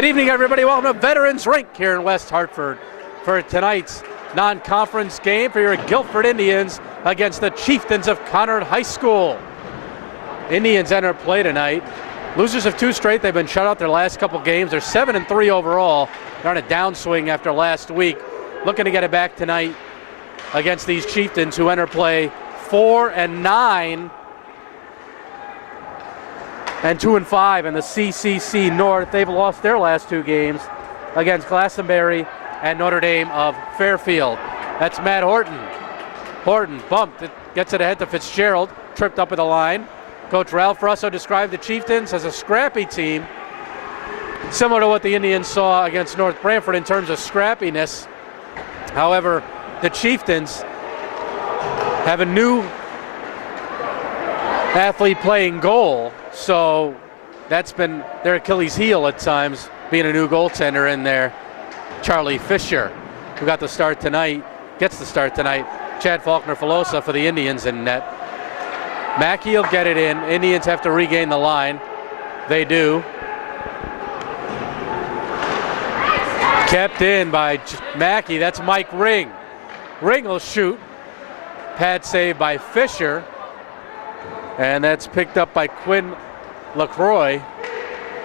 Good evening, everybody. Welcome to Veterans Rink here in West Hartford for tonight's non-conference game for your Guilford Indians against the Chieftains of Conard High School. Indians enter play tonight. Losers of two straight. They've been shut out their last couple games. They're 7-3 overall. They're on a downswing after last week. Looking to get it back tonight against these Chieftains who enter play 4-9 and 2-5 in the CCC North. They've lost their last two games against Glastonbury and Notre Dame of Fairfield. That's Matt Horton. Horton bumped, it gets it ahead to Fitzgerald, tripped up at the line. Coach Ralph Russo described the Chieftains as a scrappy team, similar to what the Indians saw against North Branford in terms of scrappiness. However, the Chieftains have a new athlete playing goal, so that's been their Achilles heel at times, being a new goaltender in there. Charlie Fisher, who got the start tonight, gets the start tonight. Chad Faulkner-Filosa for the Indians in net. Mackey will get it in. Indians have to regain the line. They do. Kept in by Mackey. That's Mike Ring. Ring will shoot. Pad save by Fisher. And that's picked up by Quinn LaCroix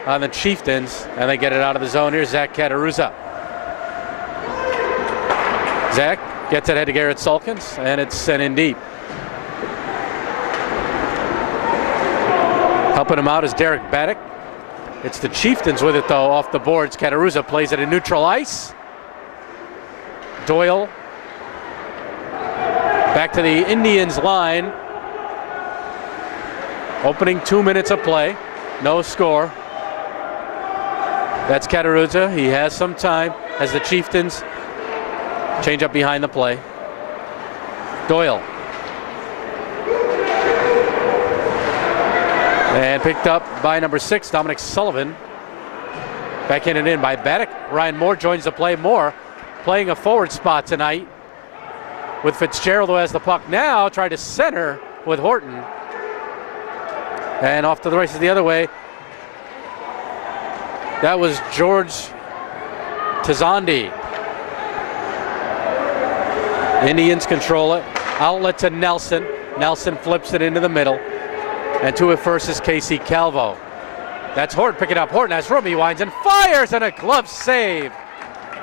on the Chieftains. And they get it out of the zone. Here's Zach Cataruzza. Zach gets it ahead to Garrett Sulkins, and it's sent in deep. Helping him out is Derek Baddock. It's the Chieftains with it, though, off the boards. Cataruzza plays it in neutral ice. Doyle back to the Indians line. Opening 2 minutes of play. No score. That's Cataruzza. He has some time as the Chieftains change up behind the play. Doyle. And picked up by number 6, Dominic Sullivan. Backhanded in by Baddock. Ryan Moore joins the play. Moore playing a forward spot tonight with Fitzgerald, who has the puck now. Tried to center with Horton. And off to the races the other way. That was George Tizandi. Indians control it. Outlet to Nelson. Nelson flips it into the middle. And to it first is Casey Calvo. That's Horton picking up. Horton has room. He winds and fires, and a glove save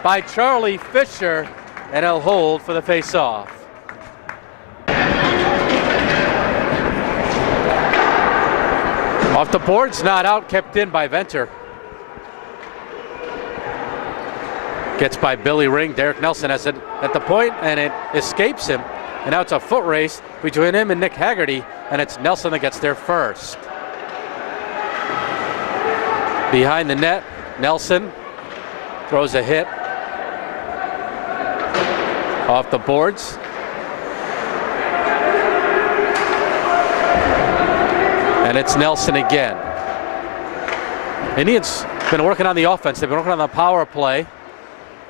by Charlie Fisher. And he'll hold for the face-off. Off the boards, not out, kept in by Venter. Gets by Billy Ring. Derek Nelson has it at the point, and it escapes him. And now it's a foot race between him and Nick Haggerty, and it's Nelson that gets there first. Behind the net, Nelson throws a hit off the boards. And it's Nelson again. Indians been working on the offense. They've been working on the power play,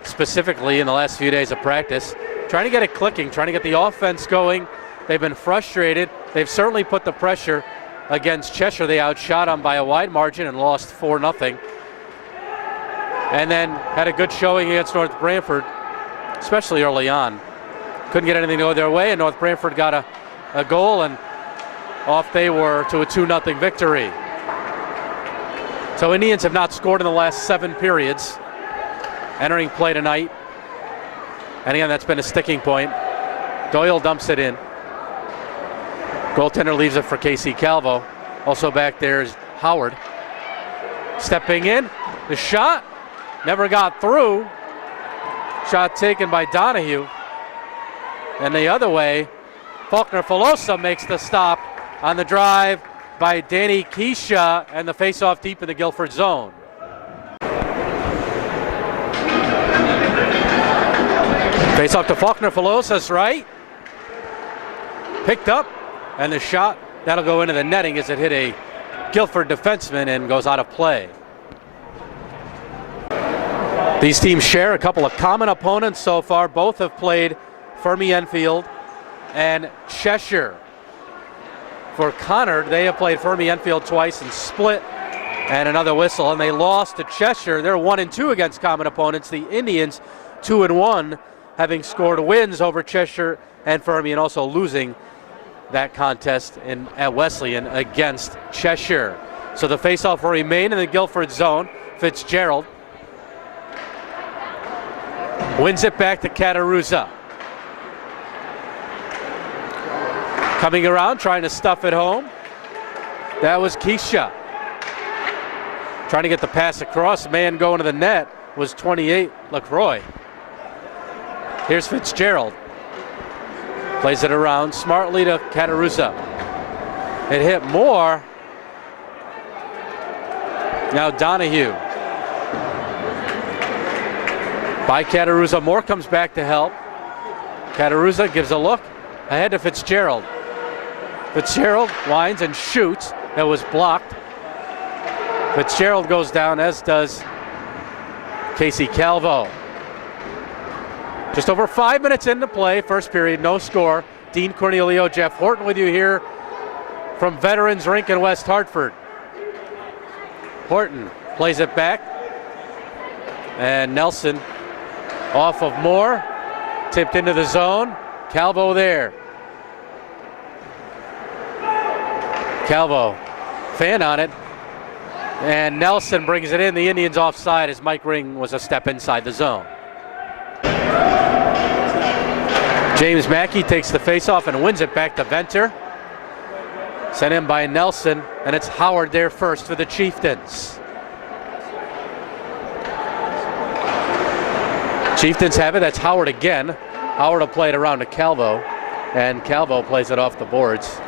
specifically in the last few days of practice. Trying to get it clicking, trying to get the offense going. They've been frustrated. They've certainly put the pressure against Cheshire. They outshot them by a wide margin and lost 4-0. And then had a good showing against North Branford, especially early on. Couldn't get anything to go their way, and North Branford got a goal, and off they were to a 2-0 victory. So Indians have not scored in the last 7 periods. Entering play tonight. And again, that's been a sticking point. Doyle dumps it in. Goaltender leaves it for Casey Calvo. Also back there is Howard. Stepping in. The shot never got through. Shot taken by Donahue. And the other way, Faulkner-Filosa makes the stop on the drive by Danny Keisha, and the face-off deep in the Guilford zone. Face off to Faulkner-Filosa's right. Picked up, and the shot, that'll go into the netting as it hit a Guilford defenseman and goes out of play. These teams share a couple of common opponents so far. Both have played Fermi Enfield and Cheshire. For Conard, they have played Fermi Enfield twice and split And another whistle, and they lost to Cheshire. They're 1-2 against common opponents. The Indians 2-1, having scored wins over Cheshire and Fermi, and also losing that contest at Wesleyan against Cheshire. So the faceoff will remain in the Guilford zone. Fitzgerald wins it back to Cataruzza. Coming around, trying to stuff it home. That was Keisha. Trying to get the pass across. Man going to the net was 28, LaCroix. Here's Fitzgerald. Plays it around smartly to Cataruzza. It hit Moore. Now Donahue. By Cataruzza. Moore comes back to help. Cataruzza gives a look. Ahead to Fitzgerald. Fitzgerald winds and shoots. That was blocked. Fitzgerald goes down, as does Casey Calvo. Just over 5 minutes into play, first period, no score. Dean Cornelio, Jeff Horton with you here from Veterans Rink in West Hartford. Horton plays it back. And Nelson off of Moore. Tipped into the zone. Calvo there. Calvo, fan on it. And Nelson brings it in. The Indians offside as Mike Ring was a step inside the zone. James Mackey takes the faceoff and wins it back to Venter. Sent in by Nelson, and it's Howard there first for the Chieftains. Chieftains have it. That's Howard again. Howard will play it around to Calvo, and Calvo plays it off the boards.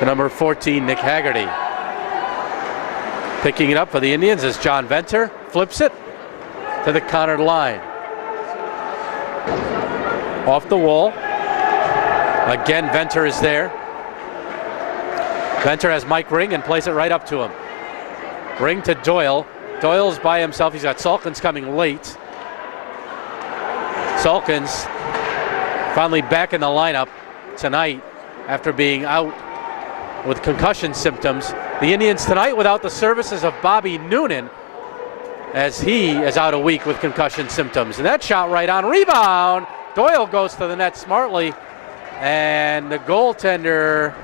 The number 14, Nick Haggerty. Picking it up for the Indians is John Venter. Flips it to the Conard line. Off the wall. Again, Venter is there. Venter has Mike Ring and plays it right up to him. Ring to Doyle. Doyle's by himself. He's got Salkins coming late. Salkins finally back in the lineup tonight after being out with concussion symptoms. The Indians tonight without the services of Bobby Noonan, as he is out a week with concussion symptoms. And that shot right on. Rebound. Doyle goes to the net smartly, and the goaltender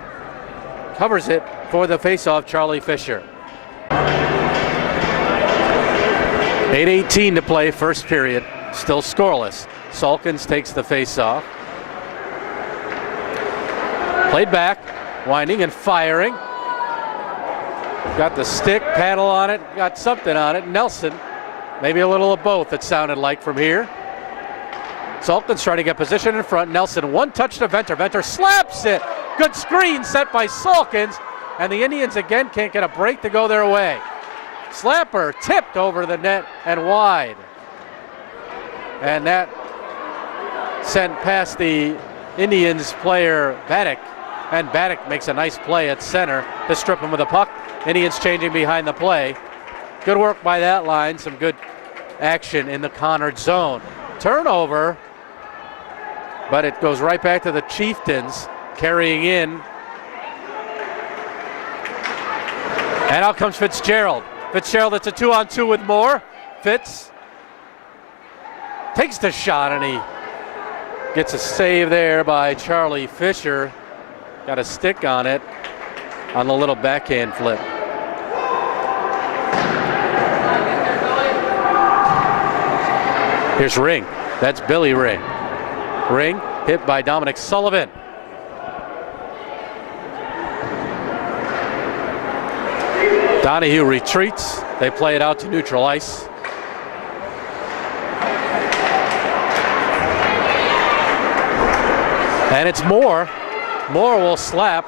covers it for the faceoff, Charlie Fisher. 8:18 to play, first period, still scoreless. Salkins takes the faceoff. Played back, winding and firing. Got the stick, paddle on it, got something on it. Nelson, maybe a little of both, it sounded like from here. Salkins trying to get position in front. Nelson, one touch to Venter. Venter slaps it. Good screen set by Salkins. And the Indians again can't get a break to go their way. Slapper tipped over the net and wide. And that sent past the Indians player Baddock. And Baddock makes a nice play at center to strip him of the puck. Indians changing behind the play. Good work by that line. Some good action in the Conard zone. Turnover. But it goes right back to the Chieftains carrying in. And out comes Fitzgerald. Fitzgerald, it's a 2-on-2 with Moore. Fitz takes the shot and he gets a save there by Charlie Fisher. Got a stick on it on the little backhand flip. Here's Ring. That's Billy Ring. Ring hit by Dominic Sullivan. Donahue retreats. They play it out to neutral ice. And it's Moore. Moore will slap.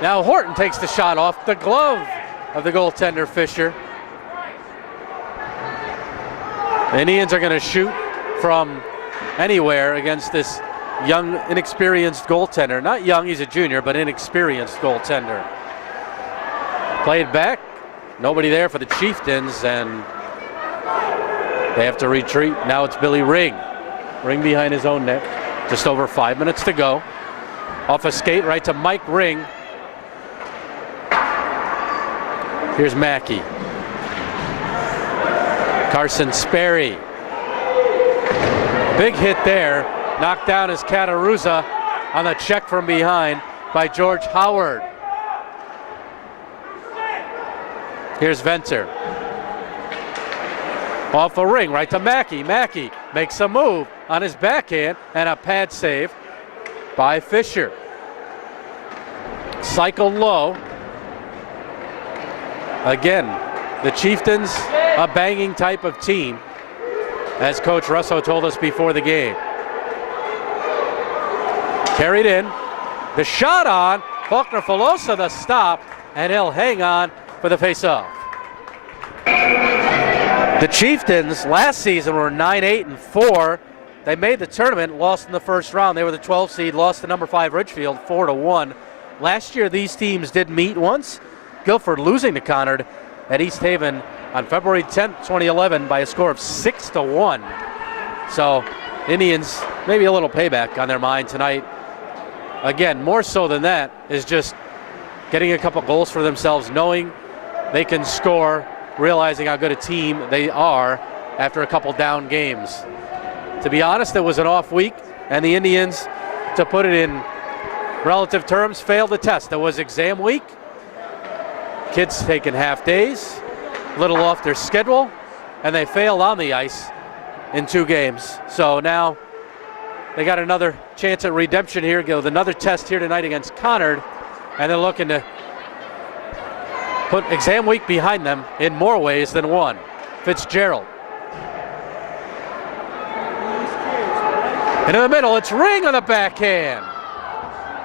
Now Horton takes the shot off the glove of the goaltender Fisher. The Indians are going to shoot from anywhere against this young, inexperienced goaltender. Not young, he's a junior, but inexperienced goaltender. Played back. Nobody there for the Chieftains, and they have to retreat. Now it's Billy Ring. Ring behind his own net. Just over 5 minutes to go. Off a skate right to Mike Ring. Here's Mackey. Carson Sperry. Big hit there. Knocked down is Cataruza on the check from behind by George Howard. Here's Venter. Off a ring, right to Mackey. Mackey makes a move on his backhand and a pad save by Fisher. Cycled low. Again, the Chieftains, a banging type of team, as Coach Russo told us before the game. Carried in. The shot on. Faulkner Filosa the stop, and he'll hang on for the face-off. The Chieftains last season were 9-8-4. They made the tournament, lost in the first round. They were the 12 seed, lost to number 5 Ridgefield 4-1. Last year these teams did meet once. Guilford losing to Conard at East Haven on February 10th, 2011 by a score of 6-1. So Indians, maybe a little payback on their mind tonight. Again, more so than that is just getting a couple goals for themselves, knowing they can score, realizing how good a team they are after a couple down games. To be honest, it was an off week, and the Indians, to put it in relative terms, failed the test. It was exam week. Kids taking half days, a little off their schedule, and they failed on the ice in 2 games. So now they got another chance at redemption here, go with another test here tonight against Conard, and they're looking to put exam week behind them in more ways than one. Fitzgerald. And in the middle, it's Ring on the backhand.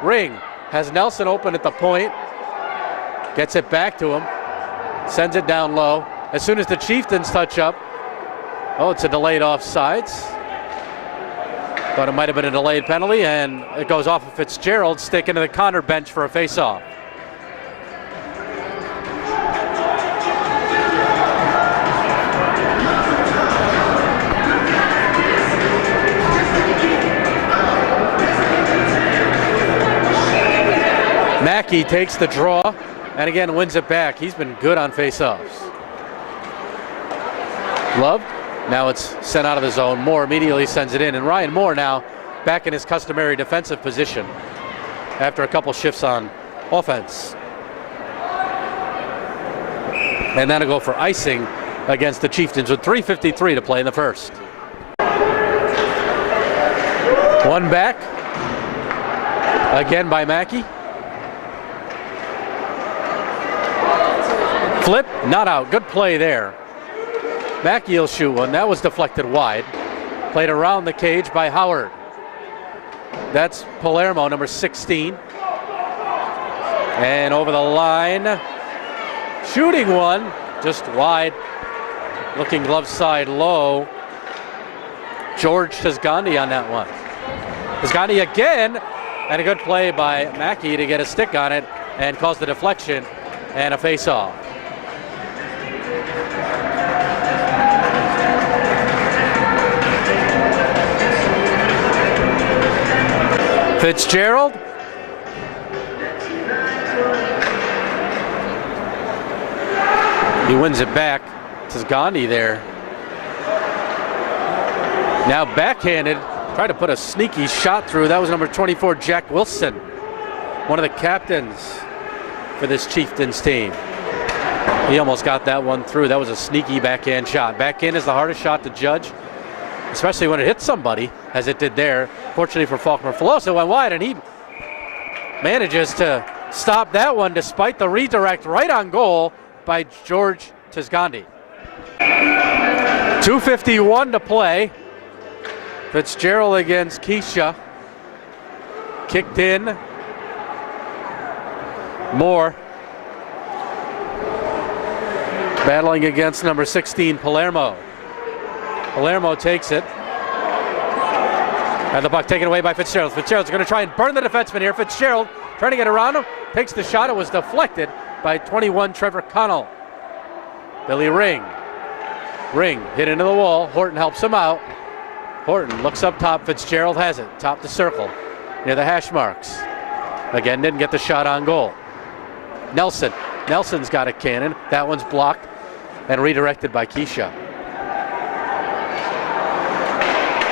Ring has Nelson open at the point, gets it back to him, sends it down low. As soon as the Chieftains touch up, oh, it's a delayed offsides. Thought it might have been a delayed penalty, and it goes off of Fitzgerald, stick into the Conard bench for a face-off. Mackey takes the draw and again wins it back. He's been good on face-offs. Love, now it's sent out of the zone. Moore immediately sends it in, and Ryan Moore now back in his customary defensive position after a couple shifts on offense. And that'll go for icing against the Chieftains with 3:53 to play in the first. One back, again by Mackey. Flip, not out. Good play there. Mackey will shoot one. That was deflected wide. Played around the cage by Howard. That's Palermo, number 16. And over the line. Shooting one, just wide. Looking glove side low. George Tisgandi on that one. Tisgandi again. And a good play by Mackey to get a stick on it and cause the deflection and a face-off. Fitzgerald. He wins it back. Tisgandi there. Now backhanded. Tried to put a sneaky shot through. That was number 24, Jack Wilson. One of the captains for this Chieftains team. He almost got that one through. That was a sneaky backhand shot. Backhand is the hardest shot to judge, especially when it hits somebody, as it did there. Fortunately for Faulkner, Filosa went wide, and he manages to stop that one despite the redirect right on goal by George Tisgandi. 2:51 to play. Fitzgerald against Keisha. Kicked in. Moore. Battling against number 16, Palermo. Palermo takes it. And the puck taken away by Fitzgerald. Fitzgerald's going to try and burn the defenseman here. Fitzgerald trying to get around him. Takes the shot. It was deflected by 21, Trevor Connell. Billy Ring. Ring hit into the wall. Horton helps him out. Horton looks up top. Fitzgerald has it. Top the circle near the hash marks. Again, didn't get the shot on goal. Nelson Nelson's got a cannon. That one's blocked and redirected by Keisha.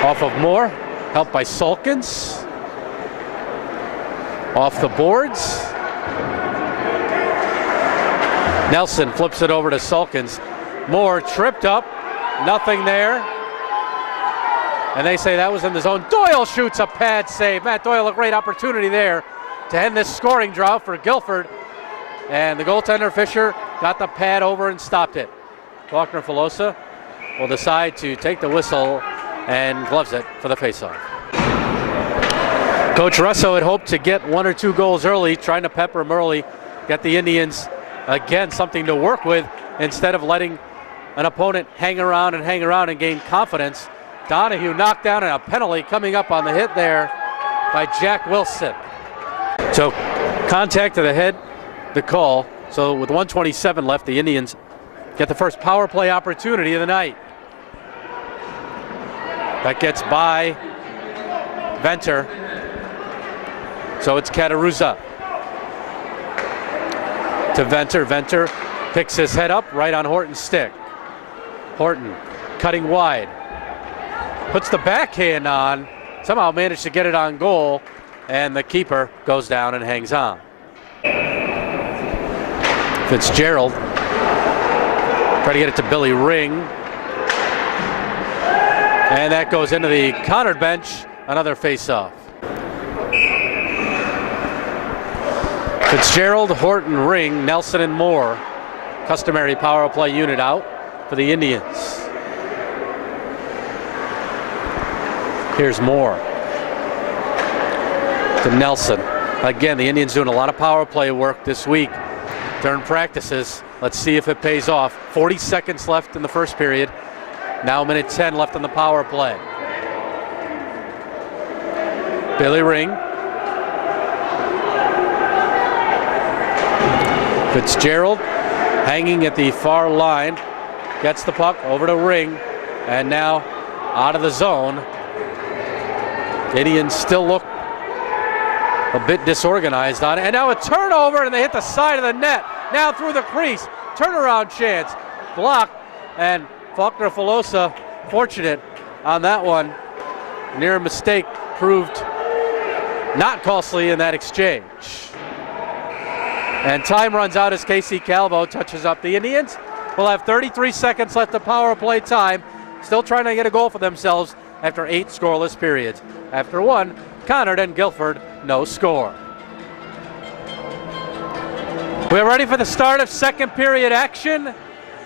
Off of Moore, helped by Sulkins. Off the boards. Nelson flips it over to Sulkins. Moore tripped up, nothing there. And they say that was in the zone. Doyle shoots a pad save. Matt Doyle, a great opportunity there to end this scoring drought for Guilford. And the goaltender Fisher got the pad over and stopped it. Faulkner Filosa will decide to take the whistle and gloves it for the faceoff. Coach Russo had hoped to get 1 or 2 goals early, trying to pepper them early, get the Indians, again, something to work with instead of letting an opponent hang around and gain confidence. Donahue knocked down and a penalty coming up on the hit there by Jack Wilson. So contact to the head, the call. So with 1:27 left, the Indians get the first power play opportunity of the night. That gets by Venter. So it's Kataruza to Venter. Venter picks his head up right on Horton's stick. Horton cutting wide. Puts the backhand on, somehow managed to get it on goal, and the keeper goes down and hangs on. Fitzgerald try to get it to Billy Ring. And that goes into the Conard bench, another face-off. Fitzgerald, Horton, Ring, Nelson, and Moore. Customary power play unit out for the Indians. Here's Moore to Nelson. Again, the Indians doing a lot of power play work this week during practices. Let's see if it pays off. 40 seconds left in the first period. Now 1:10 left on the power play. Billy Ring. Fitzgerald hanging at the far line. Gets the puck over to Ring. And now out of the zone. Indians still look a bit disorganized on it. And now a turnover, and they hit the side of the net. Now through the crease. Turnaround chance. Blocked. And Faulkner Filosa fortunate on that one. Near mistake proved not costly in that exchange. And time runs out as Casey Calvo touches up. The Indians will have 33 seconds left of power play time. Still trying to get a goal for themselves after 8 scoreless periods. After 1, Conard and Guilford, no score. We're ready for the start of second period action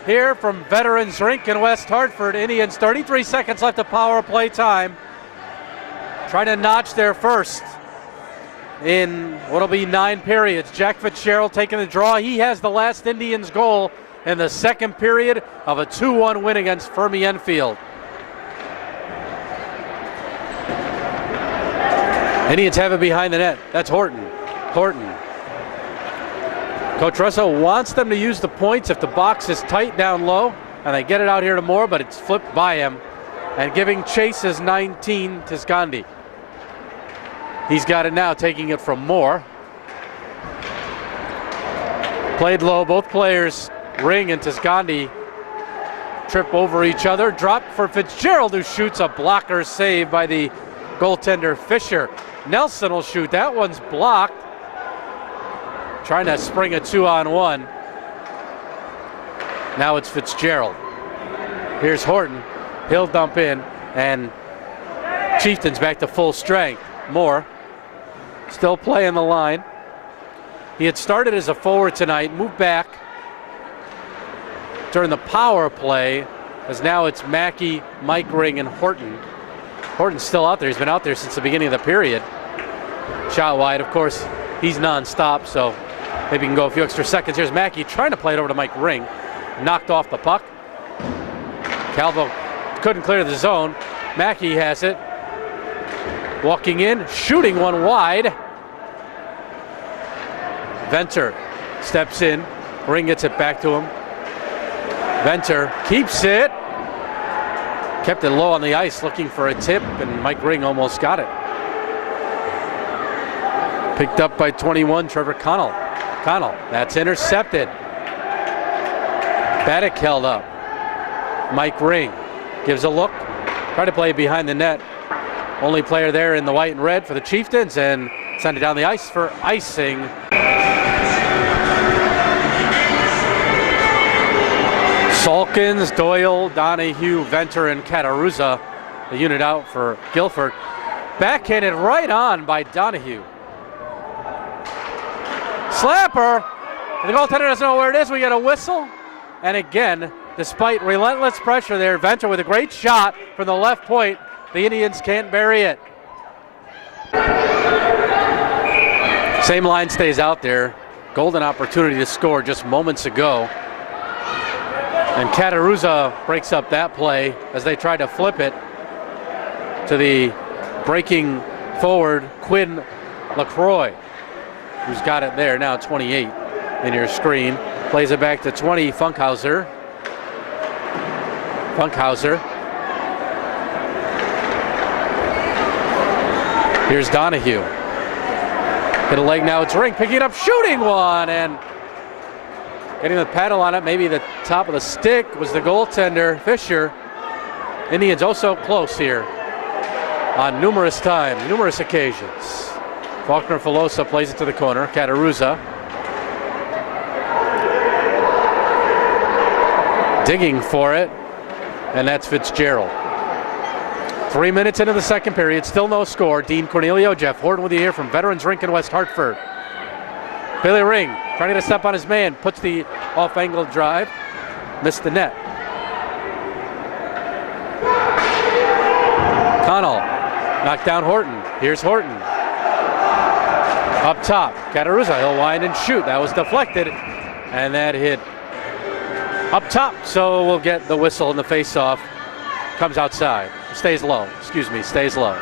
here from Veterans Rink in West Hartford. Indians 33 seconds left of power play time. Trying to notch their first in what'll be 9 periods. Jack Fitzgerald taking the draw. He has the last Indians goal in the second period of a 2-1 win against Fermi Enfield. Indians have it behind the net. That's Horton. Horton. Coach Russo wants them to use the points if the box is tight down low, and they get it out here to Moore, but it's flipped by him. And giving chase is 19 to Scandi. He's got it now, taking it from Moore. Played low, both players, Ring and Tiscandi, trip over each other. Drop for Fitzgerald, who shoots a blocker save by the goaltender Fisher. Nelson will shoot, that one's blocked. Trying to spring a 2-on-1. Now it's Fitzgerald. Here's Horton, he'll dump in, and Chieftains back to full strength. Moore still playing the line. He had started as a forward tonight, moved back during the power play, as now it's Mackey, Mike Ring, and Horton. Horton's still out there. He's been out there since the beginning of the period. Shot wide, of course, he's non-stop, so maybe he can go a few extra seconds. Here's Mackey trying to play it over to Mike Ring. Knocked off the puck. Calvo couldn't clear the zone. Mackey has it. Walking in, shooting one wide. Venter steps in. Ring gets it back to him. Venter keeps it. Kept it low on the ice, looking for a tip, and Mike Ring almost got it. Picked up by 21, Trevor Connell. Connell, that's intercepted. Baddock held up. Mike Ring gives a look. Try to play behind the net. Only player there in the white and red for the Chieftains, and send it down the ice for icing. Salkins, Doyle, Donahue, Venter, and Cataruzza, the unit out for Guilford. Backhanded right on by Donahue. Slapper. The goaltender doesn't know where it is. We get a whistle. And again, despite relentless pressure there, Venter with a great shot from the left point. The Indians can't bury it. Same line stays out there. Golden opportunity to score just moments ago. And Cataruzza breaks up that play as they try to flip it to the breaking forward Quinn LaCroix, who's got it there now, 28 in your screen. Plays it back to 20, Funkhauser. Here's Donahue. Hit a leg now, it's Ring picking it up, shooting one, and getting the paddle on it, maybe the top of the stick was the goaltender, Fisher. Indians also close here on numerous occasions. Faulkner Filosa plays it to the corner, Cataruzza. Digging for it, and that's Fitzgerald. 3 minutes into the second period, still no score. Dean Cornelio, Jeff Horton with you here from Veterans Rink in West Hartford. Billy Ring trying to get a step on his man, puts the off-angle drive, missed the net. Connell knocked down Horton. Here's Horton. Up top, Cataruzza, he'll wind and shoot. That was deflected, and that hit up top, so we'll get the whistle and the face-off. Comes outside. Stays low. Stays low.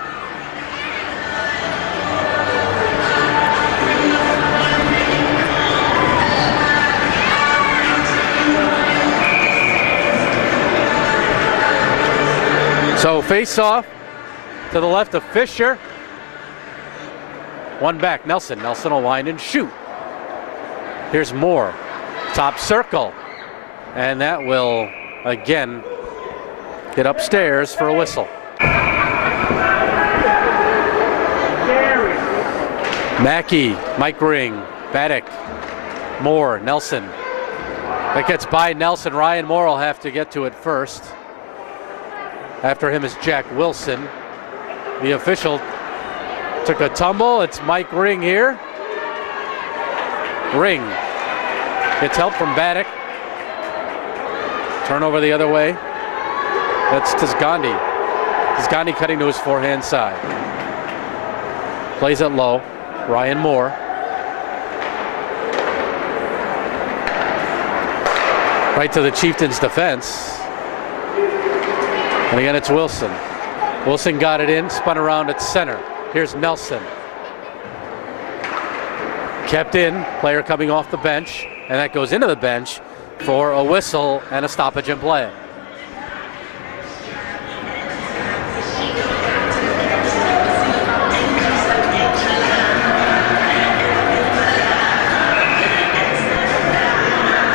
So face-off to the left of Fisher. One back, Nelson. Nelson will wind and shoot. Here's Moore. Top circle. And that will, again, get upstairs for a whistle. Mackey, Mike Ring, Baddock, Moore, Nelson. That gets by Nelson. Ryan Moore will have to get to it first. After him is Jack Wilson. The official took a tumble. It's Mike Ring here. Ring gets help from Baddock. Turnover the other way. That's Tisgandi. Tisgandi cutting to his forehand side. Plays it low. Ryan Moore. Right to the Chieftains' defense. And again, it's Wilson. Wilson got it in, spun around at center. Here's Nelson. Kept in, player coming off the bench, and that goes into the bench for a whistle and a stoppage in play.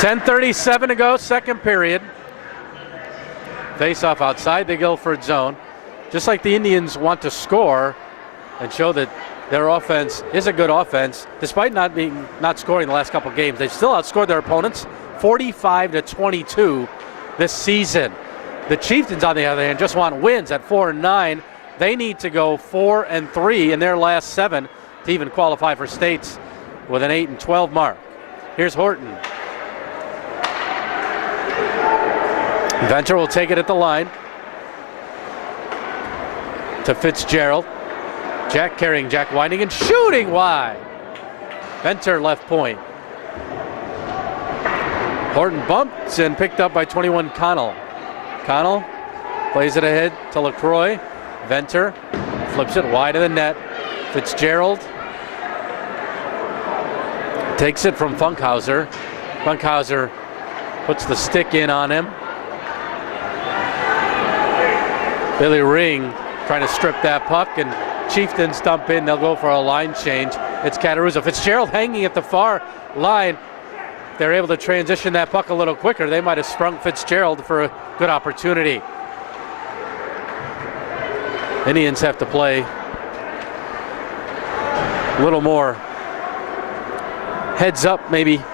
.37 to go, second period. Face-off outside the Guilford zone. Just like the Indians want to score and show that their offense is a good offense, despite not scoring the last couple games, they've still outscored their opponents 45-22 this season. The Chieftains, on the other hand, just want wins at 4-9. They need to go 4-3 in their last 7 to even qualify for states with an 8-12 mark. Here's Horton. Venter will take it at the line to Fitzgerald. Jack carrying, Jack winding and shooting wide. Venter left point. Horton bumped and picked up by 21 Connell. Connell plays it ahead to LaCroix. Venter flips it wide of the net. Fitzgerald takes it from Funkhauser. Funkhauser puts the stick in on him. Billy Ring trying to strip that puck, and Chieftains dump in. They'll go for a line change. It's Cataruzza. Fitzgerald hanging at the far line. If they're able to transition that puck a little quicker, they might have sprung Fitzgerald for a good opportunity. Indians have to play a little more heads up, maybe. A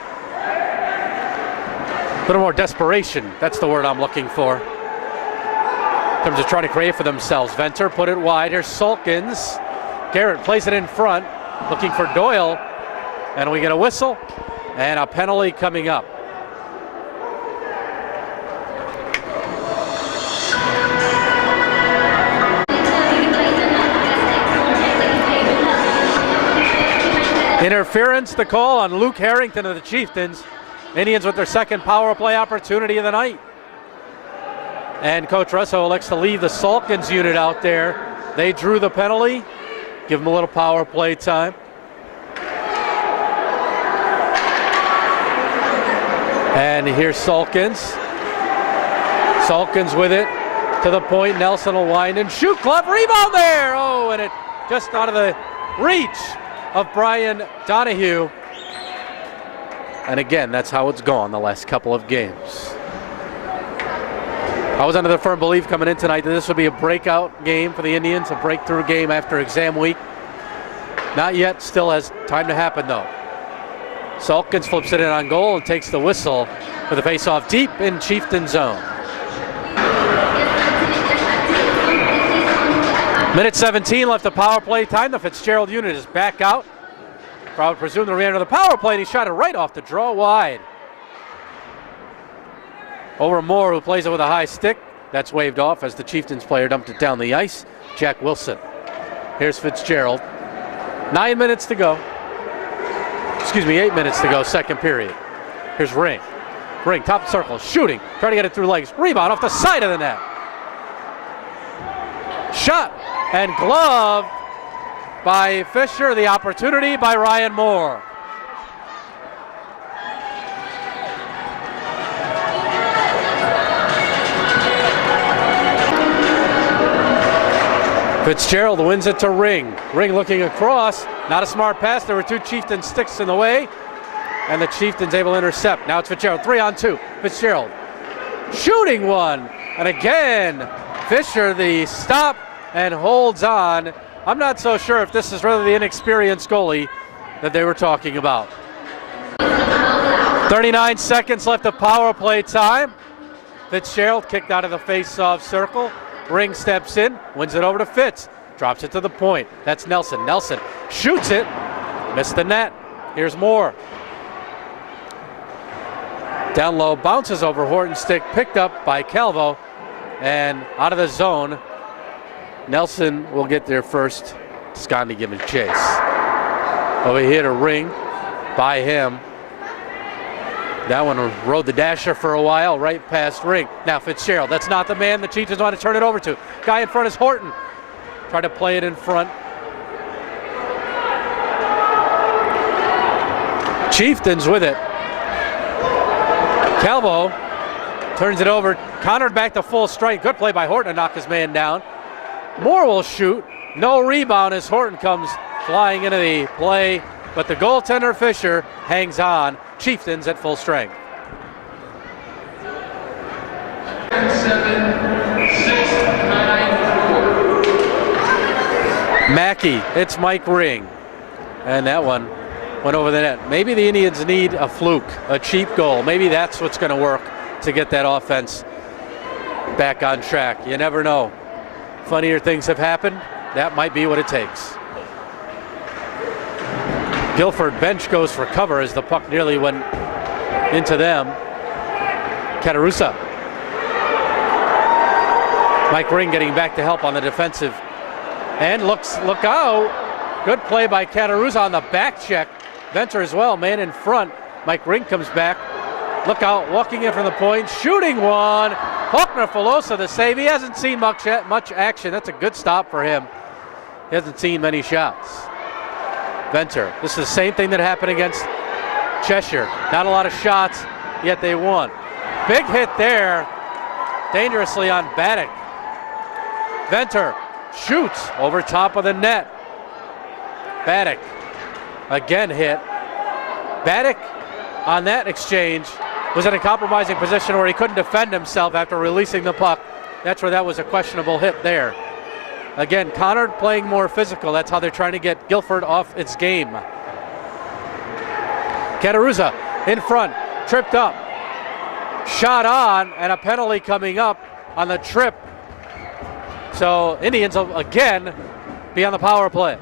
little more desperation. That's the word I'm looking for. In terms of trying to create for themselves. Venter put it wide. Here's Sulkins. Garrett plays it in front, looking for Doyle. And we get a whistle and a penalty coming up. Interference, the call on Luke Harrington of the Chieftains. Indians with their second power play opportunity of the night. And Coach Russo elects to leave the Sulkins unit out there. They drew the penalty. Give them a little power play time. And here's Sulkins. Sulkins with it to the point. Nelson will wind and shoot. Club rebound there. Oh, and it just out of the reach of Brian Donahue. And again, that's how it's gone the last couple of games. I was under the firm belief coming in tonight that this would be a breakout game for the Indians, a breakthrough game after exam week. Not yet, still has time to happen though. Sulkins flips it in on goal and takes the whistle for the faceoff deep in Chieftain zone. Minute 17 left of power play time. The Fitzgerald unit is back out. Crowd presumed the re-enter the power play, and he shot it right off the draw wide. Over Moore, who plays it with a high stick. That's waved off as the Chieftains player dumped it down the ice. Jack Wilson. Here's Fitzgerald. 9 minutes to go. Excuse me, 8 minutes to go, second period. Here's Ring. Ring, top circle, shooting. Trying to get it through legs. Rebound off the side of the net. Shot and glove by Fisher. The opportunity by Ryan Moore. Fitzgerald wins it to Ring. Ring looking across. Not a smart pass. There were two Chieftain sticks in the way. And the Chieftains able to intercept. Now it's Fitzgerald. 3-on-2. Fitzgerald shooting one. And again, Fisher the stop and holds on. I'm not so sure if this is really the inexperienced goalie that they were talking about. 39 seconds left of power play time. Fitzgerald kicked out of the face-off circle. Ring steps in, wins it over to Fitz. Drops it to the point. That's Nelson. Nelson shoots it. Missed the net. Here's Moore. Down low, bounces over Horton's stick, picked up by Calvo. And out of the zone, Nelson will get there first. Scondi giving chase. Over here to Ring by him. That one rode the dasher for a while, right past Ring. Now Fitzgerald, that's not the man the Chieftains want to turn it over to. Guy in front is Horton. Try to play it in front. Chieftains with it. Calvo turns it over. Conard back to full strength. Good play by Horton to knock his man down. Moore will shoot. No rebound as Horton comes flying into the play. But the goaltender Fisher hangs on. Chieftains at full strength. 7-6-9-4. Mackey, it's Mike Ring. And that one went over the net. Maybe the Indians need a fluke, a cheap goal. Maybe that's what's going to work to get that offense back on track. You never know. Funnier things have happened. That might be what it takes. Guilford bench goes for cover as the puck nearly went into them. Catarusa. Mike Ring getting back to help on the defensive end. Look out. Good play by Catarusa on the back check. Venter as well, man in front. Mike Ring comes back. Look out, walking in from the point, shooting one. Faulkner Filosa the save. He hasn't seen much action. That's a good stop for him. He hasn't seen many shots. Venter. This is the same thing that happened against Cheshire. Not a lot of shots, yet they won. Big hit there, dangerously on Baddock. Venter shoots over top of the net. Baddock again hit. Baddock on that exchange was in a compromising position where he couldn't defend himself after releasing the puck. That's where that was a questionable hit there. Again, Conard playing more physical. That's how they're trying to get Guilford off its game. Cataruzza in front, tripped up, shot on, and a penalty coming up on the trip. So Indians will again be on the power play.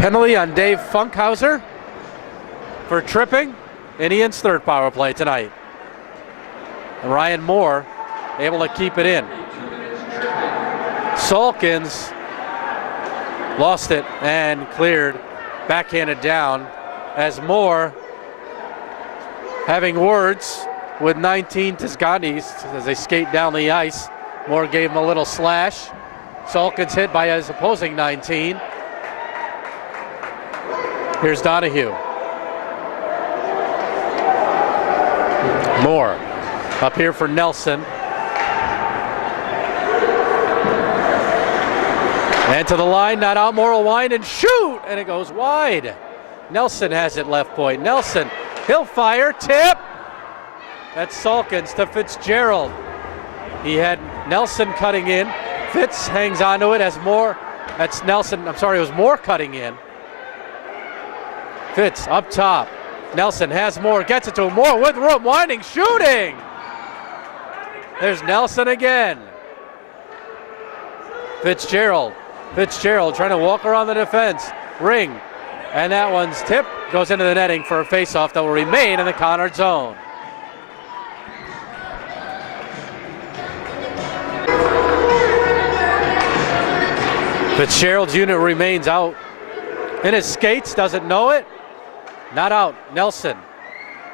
Penalty on Dave Funkhauser for tripping. Indians' third power play tonight. And Ryan Moore able to keep it in. Salkins lost it and cleared, backhanded down, as Moore having words with 19 Tisgandis as they skate down the ice. Moore gave him a little slash. Salkins hit by his opposing 19. Here's Donahue. Moore up here for Nelson. And to the line, not out. Moore will wind and shoot, and it goes wide. Nelson has it left point. Nelson, he'll fire, tip. That's Salkins to Fitzgerald. He had Nelson cutting in. Fitz hangs onto it as Moore. That's Nelson, I'm sorry, it was Moore cutting in. Fitz up top. Nelson has Moore, gets it to him. Moore with room, winding, shooting. There's Nelson again. Fitzgerald trying to walk around the defense. Ring, and that one's tipped. Goes into the netting for a faceoff that will remain in the Conard zone. Fitzgerald's unit remains out. In his skates, doesn't know it. Not out. Nelson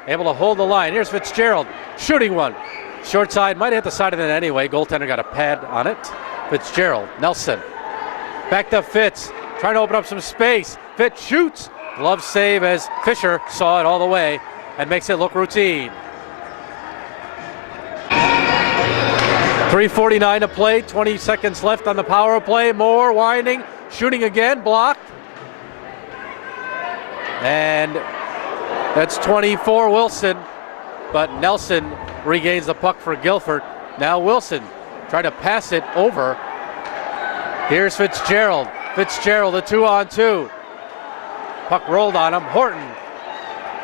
able to hold the line. Here's Fitzgerald shooting one. Short side, might hit the side of the net anyway. Goaltender got a pad on it. Fitzgerald, Nelson. Back to Fitz, trying to open up some space. Fitz shoots. Glove save as Fisher saw it all the way and makes it look routine. 3:49 to play, 20 seconds left on the power play. Moore winding, shooting again, blocked. And that's 24 Wilson, but Nelson regains the puck for Guilford. Now Wilson trying to pass it over. Here's Fitzgerald. Fitzgerald, a 2-on-2. Puck rolled on him. Horton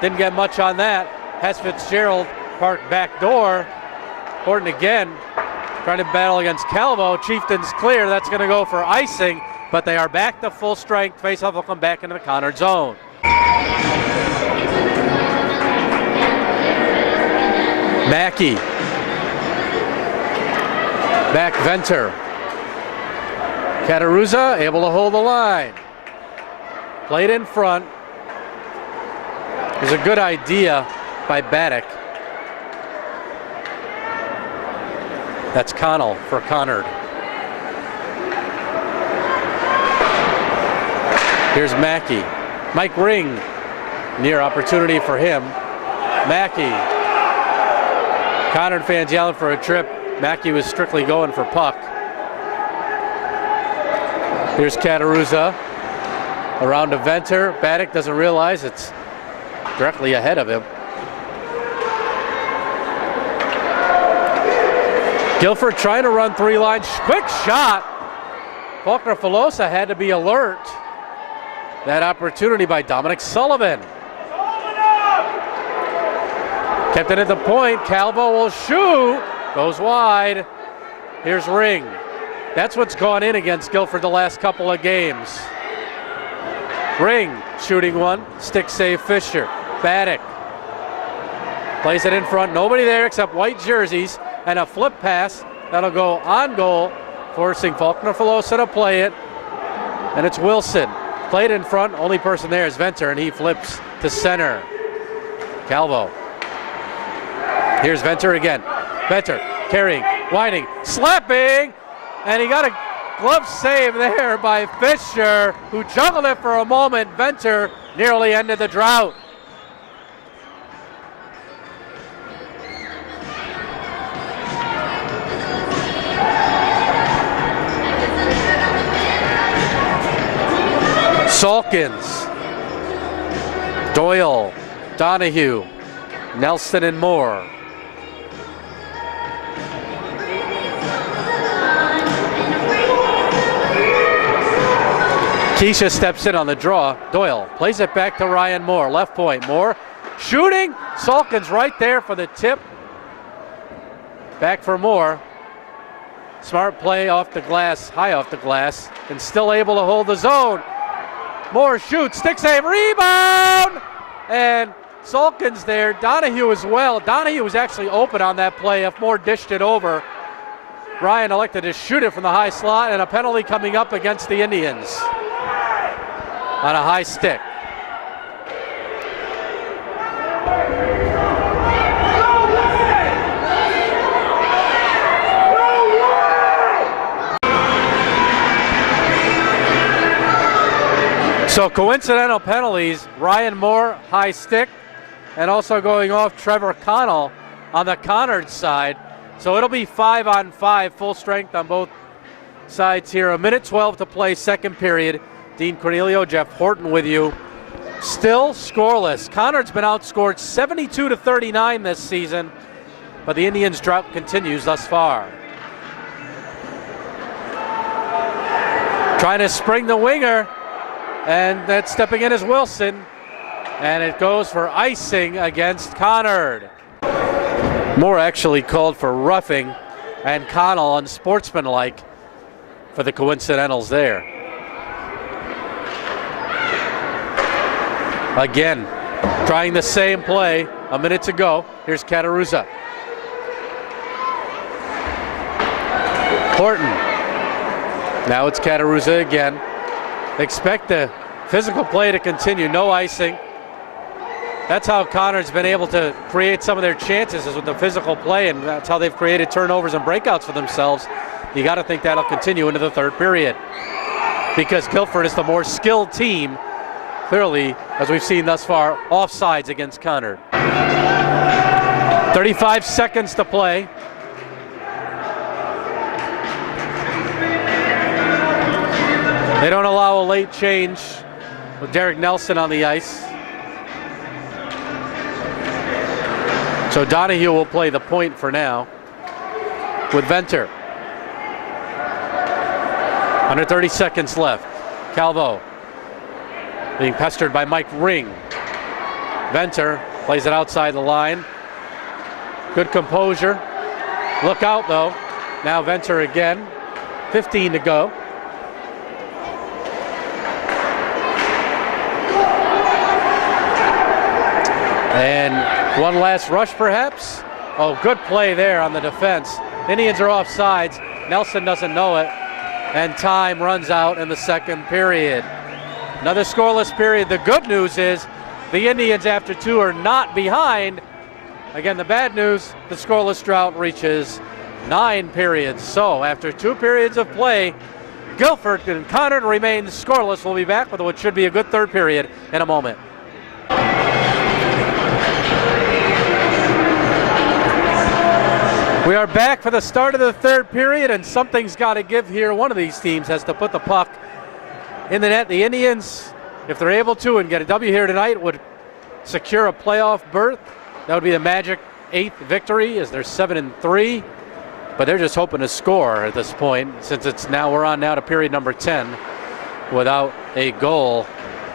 didn't get much on that. Has Fitzgerald parked back door. Horton again trying to battle against Calvo. Chieftains clear. That's going to go for icing, but they are back to full strength. Faceoff will come back into the Conard zone. Mackey. Back Venter. Cataruzza able to hold the line. Played in front. It was a good idea by Baddock. That's Connell for Conard. Here's Mackey. Mike Ring, near opportunity for him. Mackey. Conard fans yelling for a trip. Mackey was strictly going for puck. Here's Cataruzza. Around to Venter. Baddock doesn't realize it's directly ahead of him. Guilford trying to run three lines. Quick shot. Faulkner Filosa had to be alert. That opportunity by Dominic Sullivan. Kept it at the point. Calvo will shoot. Goes wide. Here's Ring. That's what's gone in against Guilford the last couple of games. Ring shooting one. Stick save Fisher. Baddock plays it in front. Nobody there except white jerseys. And a flip pass that'll go on goal, forcing Faulkner Filosa to play it. And it's Wilson. Played in front. Only person there is Venter, and he flips to center. Calvo. Here's Venter again. Venter carrying, winding, slapping, and he got a glove save there by Fisher, who juggled it for a moment. Venter nearly ended the drought. Salkins, Doyle, Donahue, Nelson and Moore. Keisha steps in on the draw. Doyle plays it back to Ryan Moore. Left point. Moore shooting. Salkins right there for the tip. Back for Moore. Smart play off the glass, high off the glass, and still able to hold the zone. Moore shoots, stick save, rebound! And Salkins there, Donahue as well. Donahue was actually open on that play if Moore dished it over. Ryan elected to shoot it from the high slot, and a penalty coming up against the Indians on a high stick. So coincidental penalties, Ryan Moore, high stick, and also going off Trevor Connell on the Conard side. So it'll be 5-on-5, full strength on both sides here. 1:12 to play, second period. Dean Cornelio, Jeff Horton with you. Still scoreless. Conard's been outscored 72-39 this season, but the Indians' drought continues thus far. Trying to spring the winger. And that's stepping in is Wilson. And it goes for icing against Conard. Moore actually called for roughing, and Connell unsportsmanlike for the coincidentals there. Again, trying the same play, a minute to go. Here's Cataruzza. Horton. Now it's Cataruzza again. Expect the physical play to continue, no icing. That's how Conard's been able to create some of their chances, is with the physical play, and that's how they've created turnovers and breakouts for themselves. You got to think that'll continue into the third period, because Guilford is the more skilled team, clearly, as we've seen thus far, offsides against Conard. 35 seconds to play. They don't allow a late change with Derek Nelson on the ice. So Donahue will play the point for now with Venter. Under 30 seconds left. Calvo being pestered by Mike Ring. Venter plays it outside the line. Good composure. Look out though. Now Venter again. 15 to go. And one last rush perhaps. Oh, good play there on the defense. Indians are offsides. Nelson doesn't know it. And time runs out in the second period. Another scoreless period. The good news is the Indians after two are not behind. Again, the bad news, the scoreless drought reaches 9 periods. So after 2 periods of play, Guilford and Conard remain scoreless. We'll be back with what should be a good third period in a moment. We are back for the start of the third period, and something's got to give here. One of these teams has to put the puck in the net. The Indians, if they're able to and get a W here tonight, would secure a playoff berth. That would be the magic 8th victory, as they're 7-3. But they're just hoping to score at this point, since we're on now to period number 10 without a goal.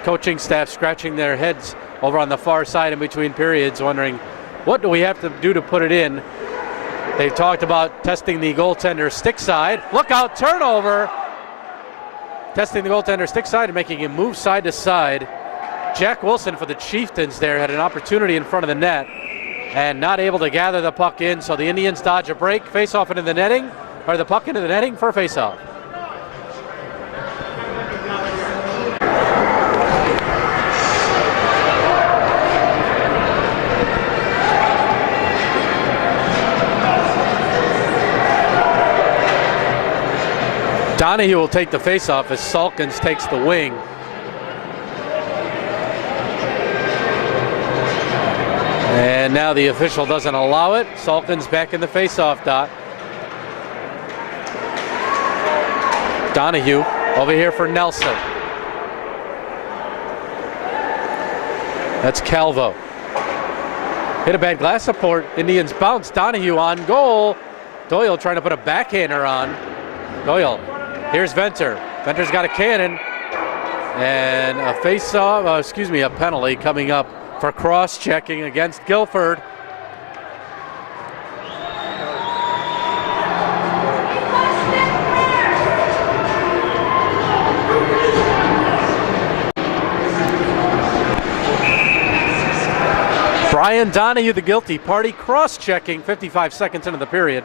Coaching staff scratching their heads over on the far side in between periods, wondering what do we have to do to put it in. They've talked about testing the goaltender stick side. Look out, turnover. Testing the goaltender stick side and making him move side to side. Jack Wilson for the Chieftains there had an opportunity in front of the net and not able to gather the puck in. So the Indians dodge a break, face off into the netting, or the puck into the netting for a face off. Donahue will take the faceoff as Salkins takes the wing. And now the official doesn't allow it. Salkins back in the faceoff dot. Donahue over here for Nelson. That's Calvo. Hit a bad glass support. Indians bounce. Donahue on goal. Doyle trying to put a backhander on. Doyle. Here's Venter. Venter's got a cannon. And a face-off, a penalty coming up for cross-checking against Guilford. Brian Donahue, the guilty party, cross-checking 55 seconds into the period.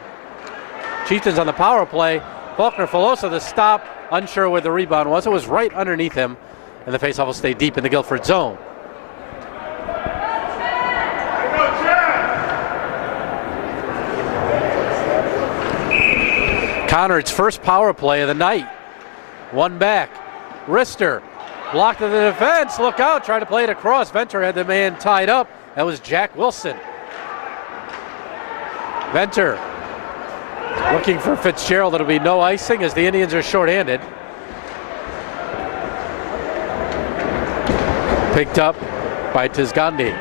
Chieftains on the power play. Faulkner Filosa the stop, unsure where the rebound was. It was right underneath him, and the faceoff will stay deep in the Guilford zone. Conard's first power play of the night. One back. Rister blocked to the defense. Look out, trying to play it across. Venter had the man tied up. That was Jack Wilson. Venter looking for Fitzgerald. It'll be no icing as the Indians are shorthanded. Picked up by Tizgandi.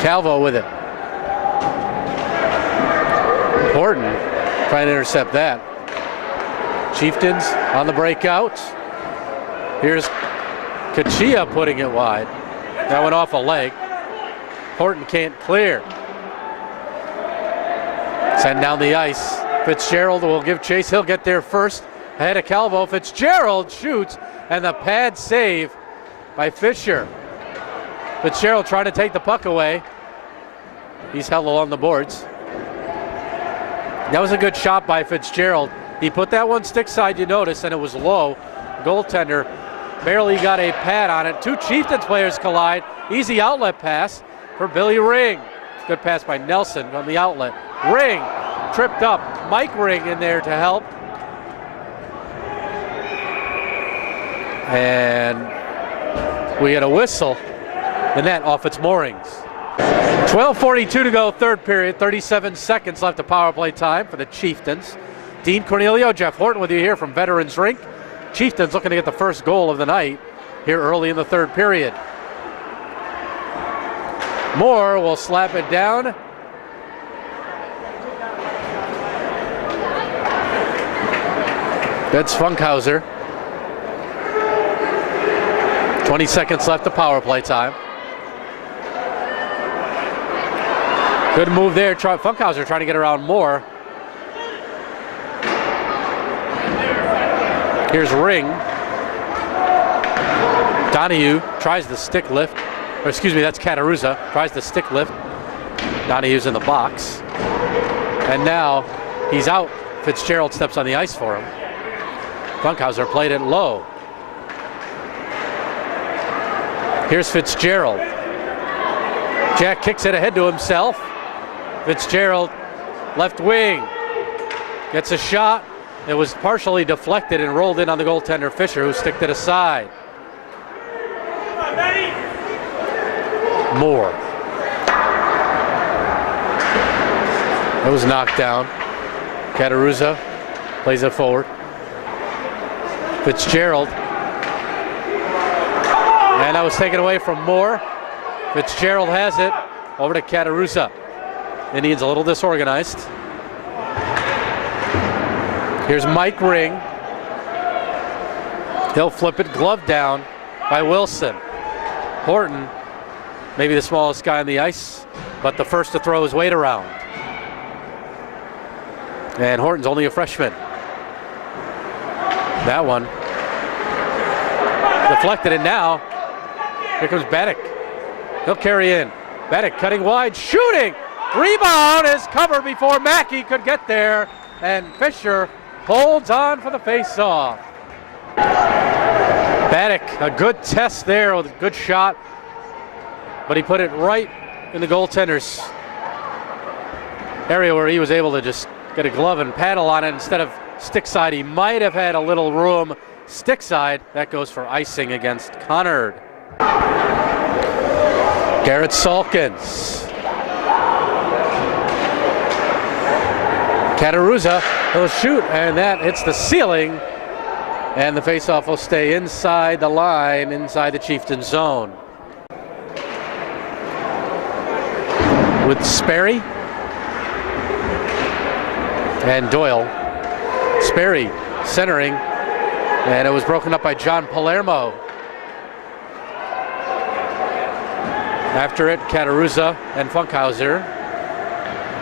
Calvo with it. Horton trying to intercept that. Chieftains on the breakout. Here's Kachia putting it wide. That went off a leg. Horton can't clear. Send down the ice. Fitzgerald will give chase. He'll get there first. Ahead of Calvo. Fitzgerald shoots, and the pad save by Fisher. Fitzgerald trying to take the puck away. He's held along the boards. That was a good shot by Fitzgerald. He put that one stick side, you notice, and it was low. Goaltender barely got a pad on it. Two Chieftains players collide. Easy outlet pass for Billy Ring. Good pass by Nelson from the outlet. Ring tripped up. Mike Ring in there to help. And we get a whistle. The net off its moorings. 12:42 to go, third period. 37 seconds left of power play time for the Chieftains. Dean Cornelio, Jeff Horton with you here from Veterans Rink. Chieftains looking to get the first goal of the night here early in the third period. Moore will slap it down. That's Funkhauser. 20 seconds left of power play time. Good move there. Funkhauser trying to get around Moore. Here's Ring. Donahue tries the stick lift. Or excuse me, that's Cataruzza. Tries the stick lift. Donahue's in the box. And now he's out. Fitzgerald steps on the ice for him. Funkhauser played it low. Here's Fitzgerald. Jack kicks it ahead to himself. Fitzgerald, left wing. Gets a shot. It was partially deflected and rolled in on the goaltender Fisher, who sticked it aside. Moore. That was knocked down. Cataruzza plays it forward. Fitzgerald. And that was taken away from Moore. Fitzgerald has it. Over to Cataruzza. Indians a little disorganized. Here's Mike Ring. He'll flip it, glove down by Wilson. Horton, maybe the smallest guy on the ice, but the first to throw his weight around. And Horton's only a freshman. That one deflected, and now here comes Baddick. He'll carry in. Baddick cutting wide, shooting. Rebound is covered before Mackey could get there, and Fisher holds on for the face-off. Baddick, a good test there with a good shot, but he put it right in the goaltender's area where he was able to just get a glove and paddle on it instead of stick side. He might have had a little room stick side. That goes for icing against Conard. Garrett Salkins. Cataruzza will shoot, and that hits the ceiling And the faceoff will stay inside the line, inside the Chieftain zone. With Sperry and Doyle. Sperry centering, and it was broken up by John Palermo. After it, Cataruzza and Funkhauser.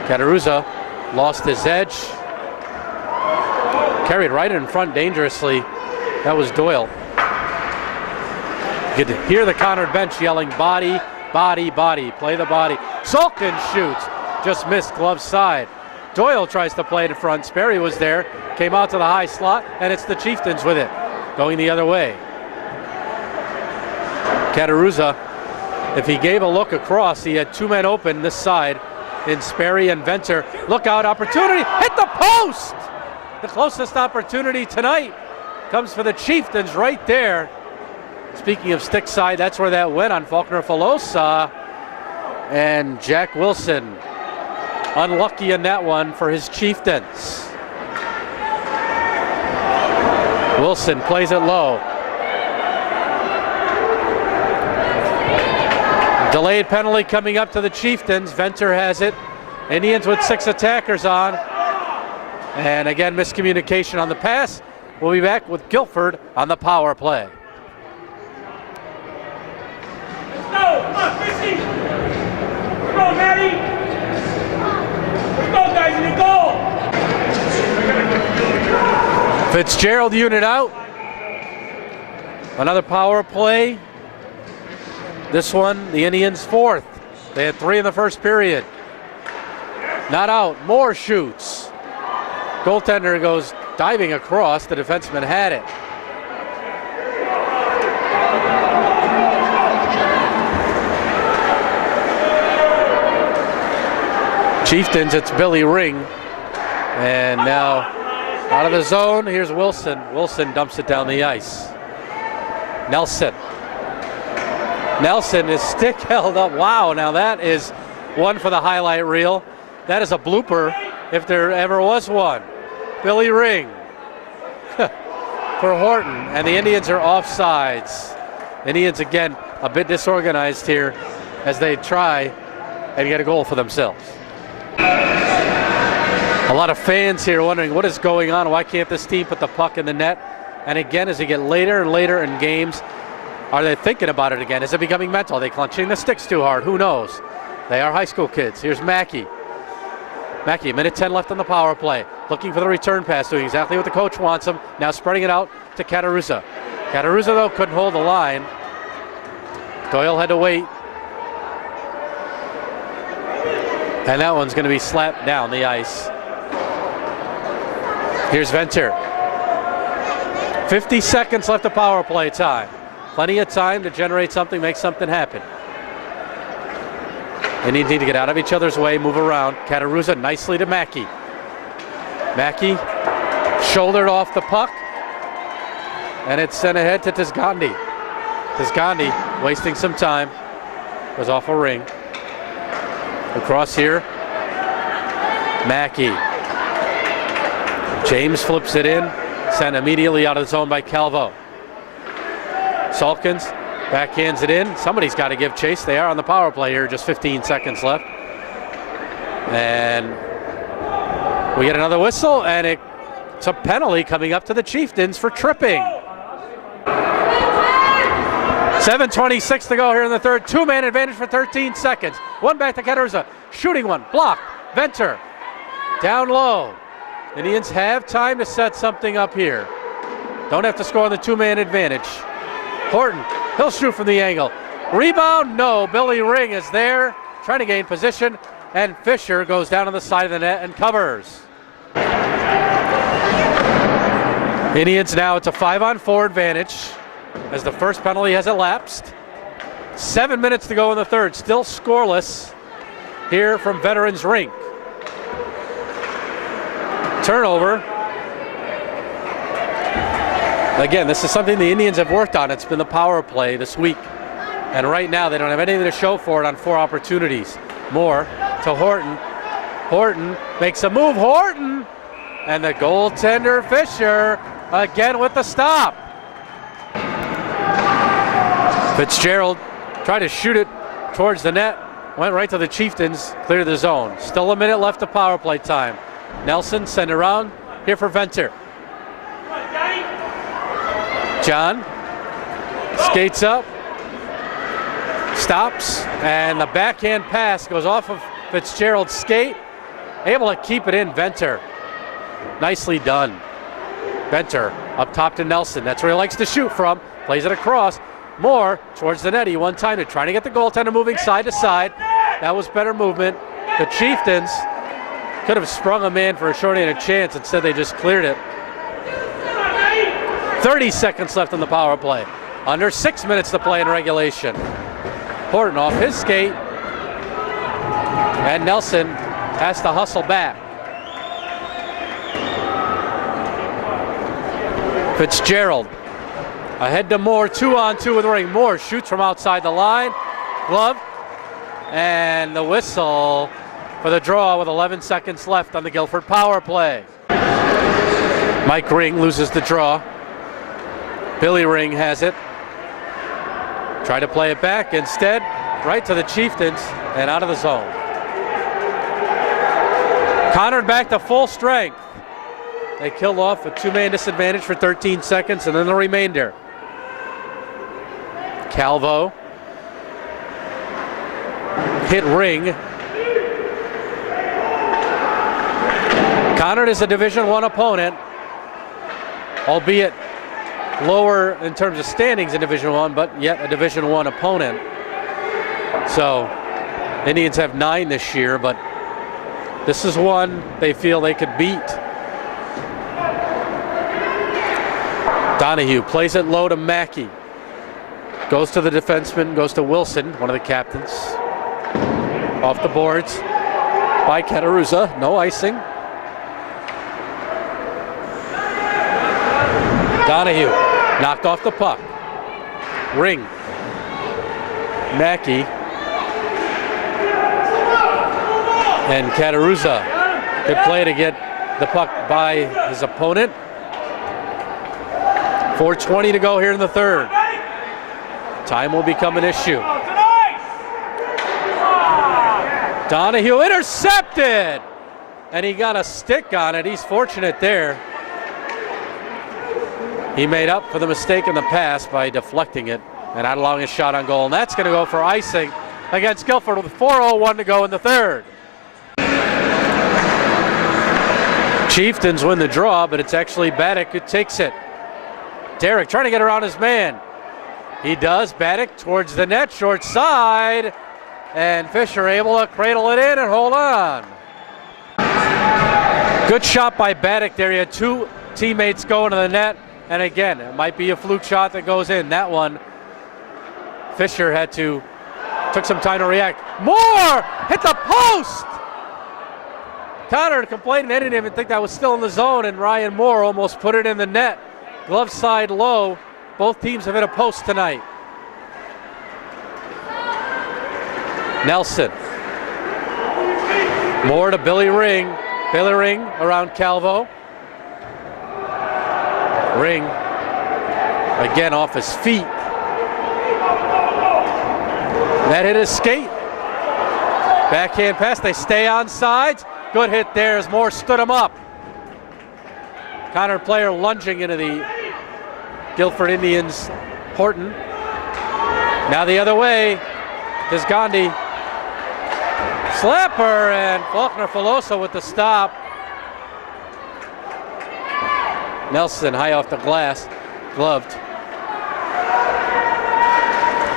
Cataruzza lost his edge. Carried right in front dangerously. That was Doyle. You could hear the Conard bench yelling, body, body, body, play the body. Sulkin shoots, just missed glove side. Doyle tries to play it in front. Sperry was there, came out to the high slot, and it's the Chieftains with it, going the other way. Cataruzza, if he gave a look across, he had two men open this side in Sperry and Venter. Look out, opportunity, hit the post! The closest opportunity tonight comes for the Chieftains right there. Speaking of stick side, that's where that went on Faulkner Filosa. And Jack Wilson, unlucky in that one for his Chieftains. Wilson plays it low. Delayed penalty coming up to the Chieftains. Venter has it. Indians with 6 attackers on. And again, miscommunication on the pass. We'll be back with Guilford on the power play. Let's go! Come on, Chrissy! Come on, Maddie! Let's go, guys, in the goal! Fitzgerald unit out. Another power play. This one, the Indians 4th. They had 3 in the first period. Not out, Moore shoots. Goaltender goes diving across, the defenseman had it. Chieftains, it's Billy Ring. And now out of the zone, here's Wilson. Wilson dumps it down the ice. Nelson. Nelson, his stick held up. Wow, now that is one for the highlight reel. That is a blooper if there ever was one. Billy Ring for Horton, and the Indians are offsides. Indians again a bit disorganized here as they try and get a goal for themselves. A lot of fans here wondering what is going on. Why can't this team put the puck in the net? And again, as they get later and later in games, are they thinking about it again? Is it becoming mental? Are they clenching the sticks too hard? Who knows? They are high school kids. Here's Mackey. Mackey, 1:10 left on the power play. Looking for the return pass, doing exactly what the coach wants him. Now spreading it out to Cataruzza. Cataruzza, though, couldn't hold the line. Doyle had to wait. And that one's going to be slapped down the ice. Here's Venter. 50 seconds left of power play time. Plenty of time to generate something, make something happen. They need to get out of each other's way, move around. Cataruzza nicely to Mackey. Mackey shouldered off the puck, and it's sent ahead to Tisgandi. Tisgandi wasting some time. Goes off a ring. Across here, Mackey. James flips it in, sent immediately out of the zone by Calvo. Sulkins backhands it in. Somebody's got to give chase. They are on the power play here, just 15 seconds left. And we get another whistle, and it's a penalty coming up to the Chieftains for tripping. 7:26 to go here in the third. 2-man advantage for 13 seconds. One back to Cataruzza. Shooting one. Blocked. Venter. Down low. Indians have time to set something up here. Don't have to score on the 2-man advantage. Horton, he'll shoot from the angle. Rebound, no. Billy Ring is there, trying to gain position, and Fisher goes down on the side of the net and covers. Indians now, it's a 5-on-4 advantage as the first penalty has elapsed. 7 minutes to go in the third, still scoreless here from Veterans Rink. Turnover. Again, this is something the Indians have worked on. It's been the power play this week. And right now, they don't have anything to show for it on 4 opportunities. Moore to Horton. Horton makes a move. Horton! And the goaltender, Fisher, again with the stop. Fitzgerald tried to shoot it towards the net, went right to the Chieftains, cleared the zone. Still a minute left of power play time. Nelson sent around here for Venter. John skates up, stops, and the backhand pass goes off of Fitzgerald's skate. Able to keep it in, Venter. Nicely done. Venter up top to Nelson. That's where he likes to shoot from. Plays it across. Moore towards the net. He one-timed it, trying to get the goaltender moving side to side. That was better movement. The Chieftains could have sprung a man for a shorty and a chance. Instead, they just cleared it. 30 seconds left on the power play. Under 6 minutes to play in regulation. Horton off his skate. And Nelson has to hustle back. Fitzgerald ahead to Moore, 2-on-2 with Ring. Moore shoots from outside the line. Glove. And the whistle for the draw with 11 seconds left on the Guilford power play. Mike Ring loses the draw. Billy Ring has it. Try to play it back. Instead, right to the Chieftains and out of the zone. Conard back to full strength. They killed off a two-man disadvantage for 13 seconds, and then the remainder. Calvo hit Ring. Conard is a Division I opponent, albeit lower in terms of standings in Division I, but yet a Division I opponent. So Indians have 9 this year, but this is one they feel they could beat. Donahue plays it low to Mackey. Goes to the defenseman, goes to Wilson, one of the captains. Off the boards by Cataruzza, no icing. Donahue knocked off the puck. Ring. Mackey. And Cataruzza could play to get the puck by his opponent. 4:20 to go here in the third. Time will become an issue. Donahue intercepted! And he got a stick on it. He's fortunate there. He made up for the mistake in the pass by deflecting it and not allowing a shot on goal. And that's going to go for icing against Guilford with 4:01 to go in the third. Chieftains win the draw, but it's actually Baddock who takes it. Derek trying to get around his man. He does. Baddock towards the net, short side. And Fisher able to cradle it in and hold on. Good shot by Baddock there. He had two teammates going to the net. And again, it might be a fluke shot that goes in. That one, Fisher took some time to react. Moore hit the post! Conard complaining they didn't even think that was still in the zone, and Ryan Moore almost put it in the net. Glove side low. Both teams have hit a post tonight. Nelson. Moore to Billy Ring. Billy Ring around Calvo. Ring again off his feet. That hit his skate. Backhand pass. They stay on sides. Good hit there as Moore stood him up. Conard player lunging into the Guilford Indians. Horton. Now the other way is Gandhi. Slapper and Faulkner Filosa with the stop. Nelson high off the glass, gloved.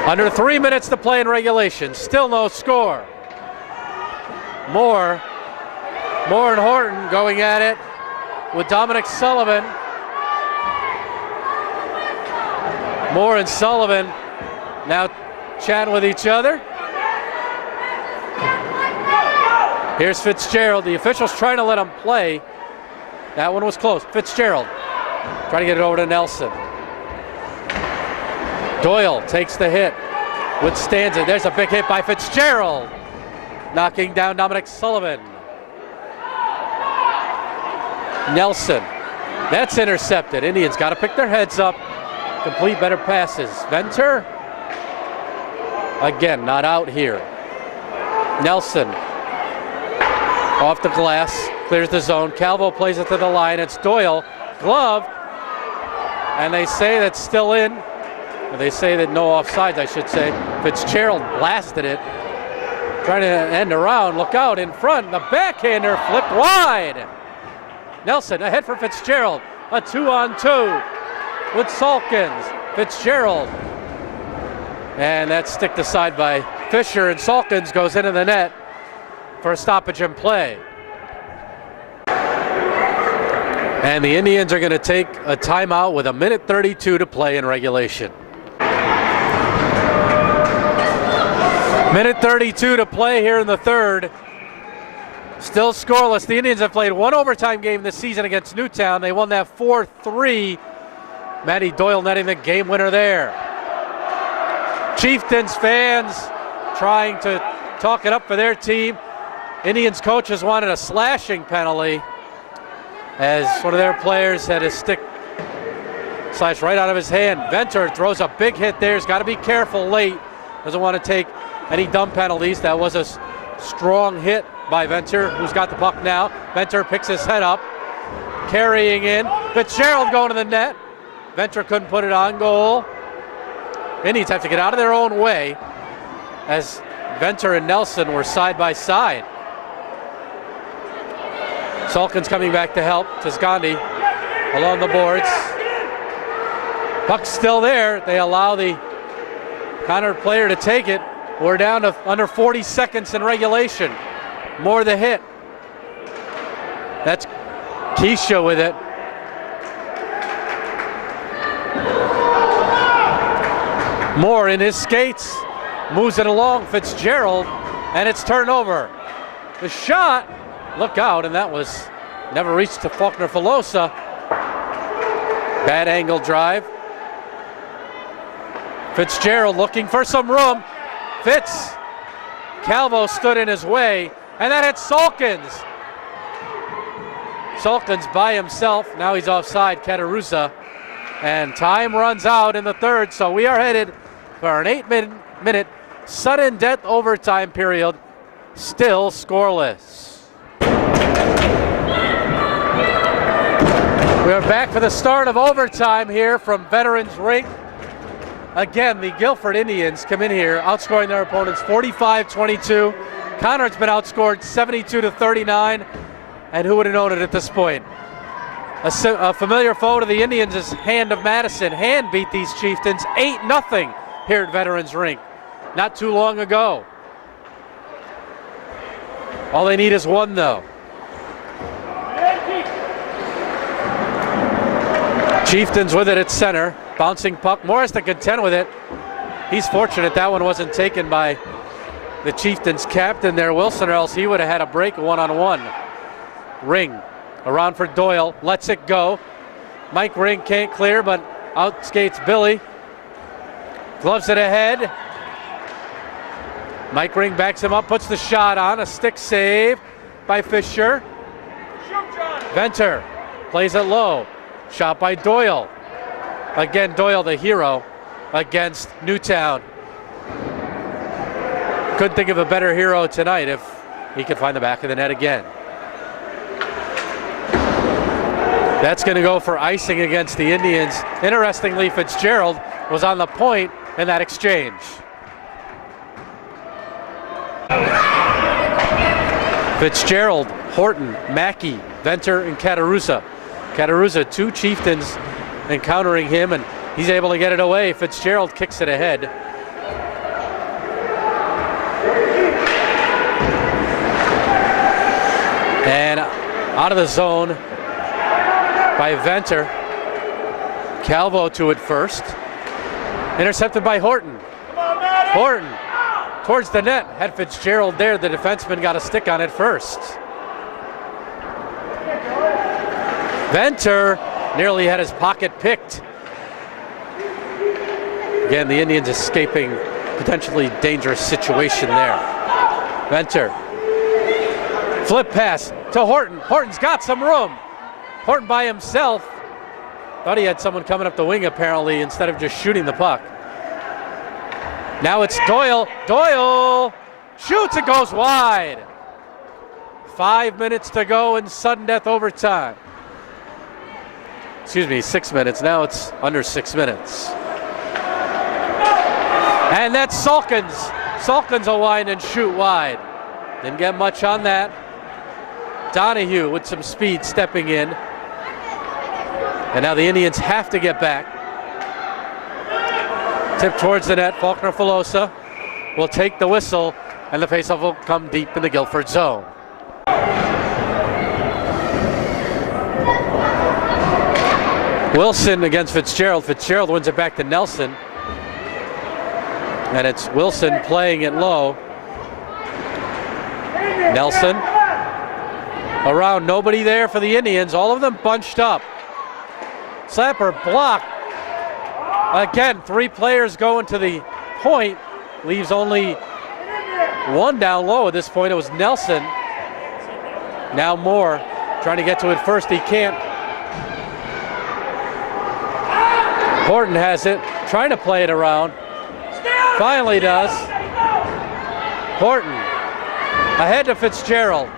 Under 3 minutes to play in regulation, still no score. Moore and Horton going at it with Dominic Sullivan. Moore and Sullivan now chatting with each other. Here's Fitzgerald. The officials trying to let him play. That one was close. Fitzgerald trying to get it over to Nelson. Doyle takes the hit, withstands it. There's a big hit by Fitzgerald, knocking down Dominic Sullivan. Nelson That's intercepted. Indians got to pick their heads up, complete better passes. Venter, again, not out here. Nelson, off the glass, clears the zone. Calvo plays it to the line. It's Doyle, glove, and they say that's still in. They say that no offsides, I should say. Fitzgerald blasted it. Trying to end around, look out in front. The backhander flipped wide. Nelson ahead for Fitzgerald. A 2-on-2 with Salkins. Fitzgerald. And that's sticked aside by Fisher, and Salkins goes into the net for a stoppage in play. And the Indians are going to take a timeout with 1:32 to play in regulation. 1:32 to play here in the third. Still scoreless. The Indians have played one overtime game this season against Newtown. They won that 4-3. Matty Doyle netting the game winner there. Chieftains fans trying to talk it up for their team. Indians coaches wanted a slashing penalty as one of their players had his stick slashed right out of his hand. Venter throws a big hit there. He's got to be careful late. Doesn't want to take any dumb penalties. That was a strong hit by Venter, who's got the puck now. Venter picks his head up, carrying in. Fitzgerald going to the net. Venter couldn't put it on goal. Indians have to get out of their own way as Venter and Nelson were side by side. Salkins coming back to help. Tisgandi along the boards. Puck's still there. They allow the Conard player to take it. We're down to under 40 seconds in regulation. Moore the hit. That's Keisha with it. Moore in his skates. Moves it along. Fitzgerald. And it's turned over. The shot. Look out. And that was never reached to Faulkner Filosa. Bad angle drive. Fitzgerald looking for some room. Fitz. Calvo stood in his way. And that hits Salkins. Salkins by himself. Now he's offside, Katarusa. And time runs out in the third, so we are headed for an 8-minute sudden death overtime period. Still scoreless. We are back for the start of overtime here from Veterans Rink. Again, the Guilford Indians come in here outscoring their opponents 45-22. Conard's been outscored 72-39, and who would have known it at this point? A familiar foe to the Indians is Hand of Madison. Hand beat these Chieftains 8-0 here at Veterans Rink not too long ago. All they need is one, though. Chieftains with it at center. Bouncing puck. Morris to contend with it. He's fortunate that one wasn't taken by the Chieftains captain there, Wilson, or else he would have had a break one-on-one. Ring around for Doyle. Lets it go. Mike Ring can't clear, but out skates Billy. Gloves it ahead. Mike Ring backs him up, puts the shot on. A stick save by Fisher. Venter plays it low. Shot by Doyle. Again, Doyle the hero against Newtown. Couldn't think of a better hero tonight if he could find the back of the net again. That's going to go for icing against the Indians. Interestingly, Fitzgerald was on the point in that exchange. Fitzgerald, Horton, Mackey, Venter, and Katarusa. Katarusa, two Chieftains encountering him, and he's able to get it away. Fitzgerald kicks it ahead. And out of the zone by Venter. Calvo to it first. Intercepted by Horton. Horton towards the net. Had Fitzgerald there. The defenseman got a stick on it first. Venter nearly had his pocket picked. Again, the Indians escaping potentially dangerous situation there. Venter. Flip pass to Horton. Horton's got some room. Horton by himself Thought he had someone coming up the wing apparently instead of just shooting the puck. Now it's Doyle. Doyle shoots, it goes wide. 5 minutes to go in sudden death overtime. Excuse me, 6 minutes. Now it's under 6 minutes. And that's Sulkins. Sulkins will wind and shoot wide. Didn't get much on that. Donahue with some speed stepping in. And now the Indians have to get back. Tip towards the net. Faulkner-Filosa will take the whistle, and the faceoff will come deep in the Guilford zone. Wilson against Fitzgerald. Fitzgerald wins it back to Nelson. And it's Wilson playing it low. Nelson. Around, nobody there for the Indians. All of them bunched up. Slapper blocked. Again, 3 players going to the point. Leaves only one down low at this point. It was Nelson. Now Moore trying to get to it first. He can't. Horton has it, trying to play it around. Finally does. Horton ahead to Fitzgerald.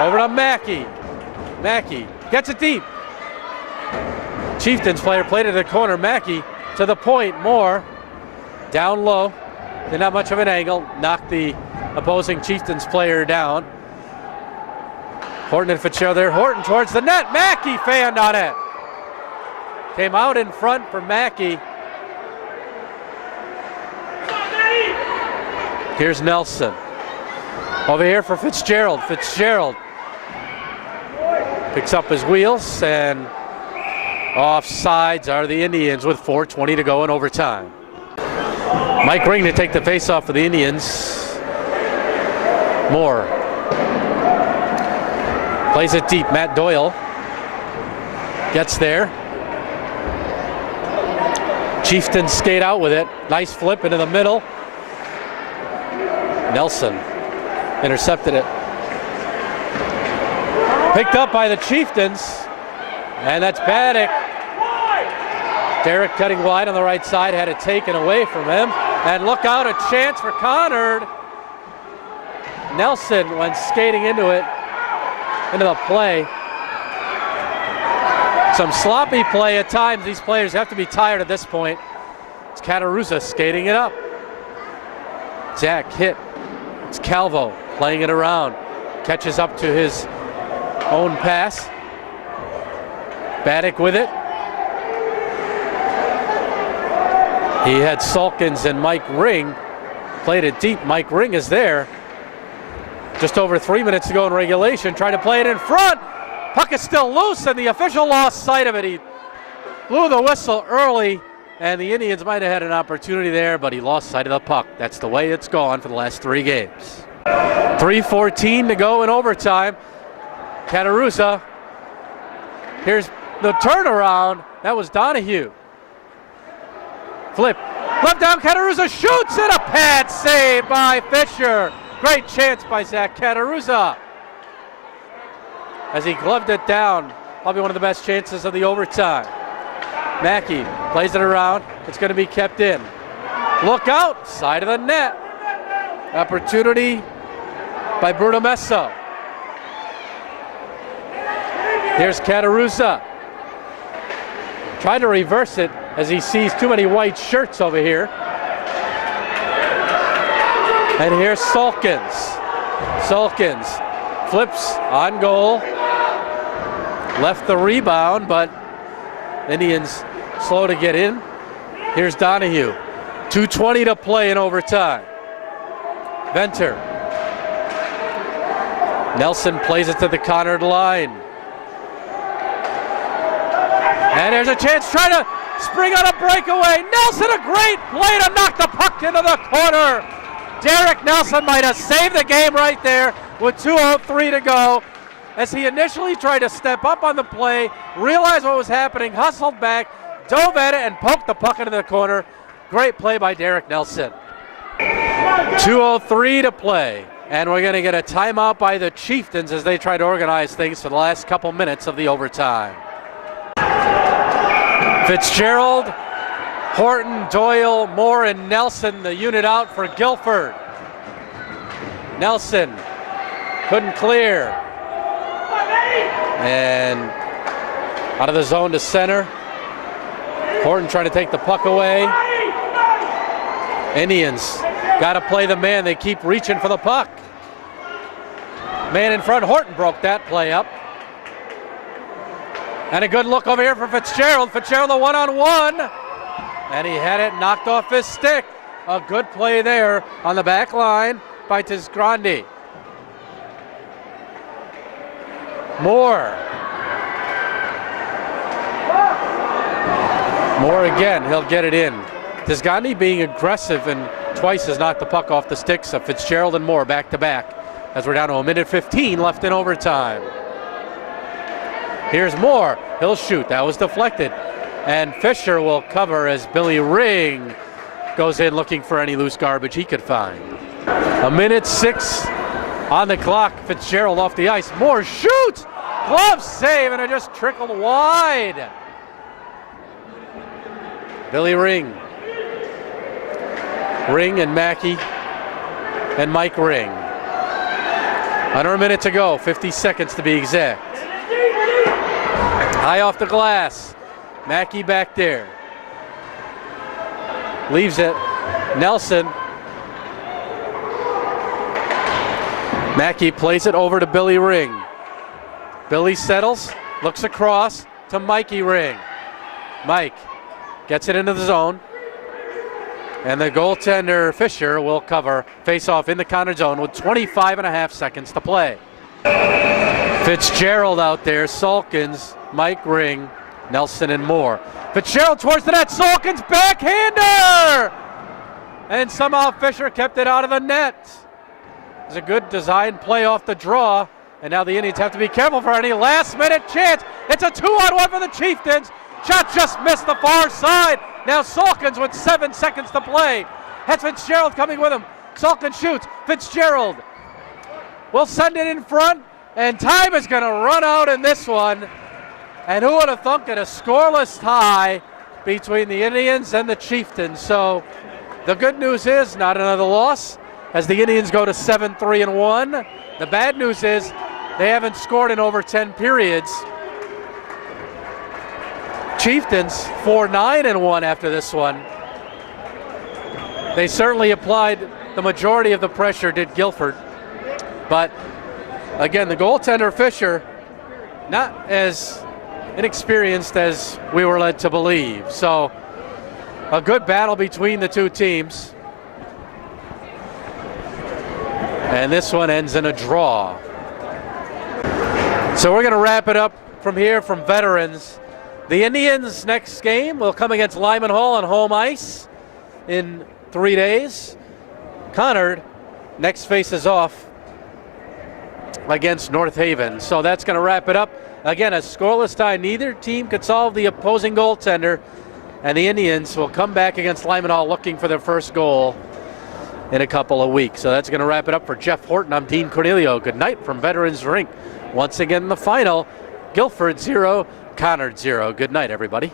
Over to Mackey. Mackey gets it deep. Chieftains player played it to the corner. Mackey to the point. Moore down low. Did not much of an angle. Knocked the opposing Chieftains player down. Horton and Fitzgerald there. Horton towards the net. Mackey fanned on it. Came out in front for Mackey. Here's Nelson. Over here for Fitzgerald. Fitzgerald picks up his wheels, and offsides are the Indians with 4:20 to go in overtime. Mike Ring to take the faceoff for the Indians. Moore plays it deep. Matt Doyle gets there. Chieftains skate out with it. Nice flip into the middle. Nelson intercepted it. Picked up by the Chieftains. And that's Baddock. Derek cutting wide on the right side. Had it taken away from him. And look out, a chance for Conard. Nelson went skating into it. Into the play. Some sloppy play at times. These players have to be tired at this point. It's Catarusa skating it up. Zach hit. It's Calvo playing it around. Catches up to his own pass. Baddock with it. He had Sulkins and Mike Ring. Played it deep. Mike Ring is there. Just over 3 minutes to go in regulation. Trying to play it in front. Puck is still loose, and the official lost sight of it. He blew the whistle early, and the Indians might have had an opportunity there, but he lost sight of the puck. That's the way it's gone for the last 3 games. 3:14 to go in overtime. Catarusa. Here's the turnaround. That was Donahue. Flip down, Catarusa shoots it, a pad save by Fisher. Great chance by Zach Catarusa. As he gloved it down, probably one of the best chances of the overtime. Mackey plays it around. It's going to be kept in. Look out, side of the net. Opportunity by Bruno Messo. Here's Catarusa. Trying to reverse it as he sees too many white shirts over here. And here's Sulkins. Sulkins flips on goal. Left the rebound, but Indians slow to get in. Here's Donahue. 2:20 to play in overtime. Venter. Nelson plays it to the Conard line. And there's a chance, trying to spring on a breakaway. Nelson, a great play to knock the puck into the corner. Derek Nelson might have saved the game right there with 2:03 to go. As he initially tried to step up on the play, realized what was happening, hustled back, dove at it, and poked the puck into the corner. Great play by Derek Nelson. 2:03 to play, and we're going to get a timeout by the Chieftains as they try to organize things for the last couple minutes of the overtime. Fitzgerald, Horton, Doyle, Moore, and Nelson, the unit out for Guilford. Nelson couldn't clear. And out of the zone to center. Horton trying to take the puck away. Indians got to play the man. They keep reaching for the puck. Man in front, Horton broke that play up. And a good look over here for Fitzgerald. Fitzgerald a one-on-one. And he had it knocked off his stick. A good play there on the back line by Tisgrandi. Moore again, he'll get it in. Tisgrandi being aggressive and twice has knocked the puck off the sticks of Fitzgerald and Moore back to back as we're down to a minute 15 left in overtime. Here's Moore, he'll shoot, that was deflected. And Fisher will cover as Billy Ring goes in looking for any loose garbage he could find. A minute 6 on the clock, Fitzgerald off the ice. Moore shoots! Glove save, and it just trickled wide. Billy Ring. Ring and Mackey and Mike Ring. Under a minute to go, 50 seconds to be exact. High off the glass. Mackey back there. Leaves it. Nelson. Mackey plays it over to Billy Ring. Billy settles, looks across to Mikey Ring. Mike gets it into the zone. And the goaltender Fisher will cover face-off in the Conard zone with 25.5 seconds to play. Fitzgerald out there, Salkins, Mike Ring, Nelson and Moore. Fitzgerald towards the net, Salkins backhander! And somehow Fisher kept it out of the net. It was a good design play off the draw, and now the Indians have to be careful for any last-minute chance. It's a 2-on-1 for the Chieftains. Shot just missed the far side. Now Salkins with 7 seconds to play. Has Fitzgerald coming with him. Salkins shoots. Fitzgerald will send it in front, and time is going to run out in this one. And who would have thunk it, a scoreless tie between the Indians and the Chieftains. So the good news is not another loss as the Indians go to 7-3-1. The bad news is they haven't scored in over 10 periods. Chieftains 4-9-1 after this one. They certainly applied the majority of the pressure, did Guilford. But again, the goaltender Fisher, not as inexperienced as we were led to believe. So a good battle between the two teams. And this one ends in a draw. So we're going to wrap it up from here from veterans. The Indians' next game will come against Lyman Hall on home ice in 3 days. Conard next faces off against North Haven. So that's going to wrap it up. Again, a scoreless tie. Neither team could solve the opposing goaltender. And the Indians will come back against Lyman Hall looking for their first goal in a couple of weeks. So that's going to wrap it up for Jeff Horton. I'm Dean Cornelio. Good night from Veterans Rink. Once again, the final, Guilford 0, Conard 0. Good night, everybody.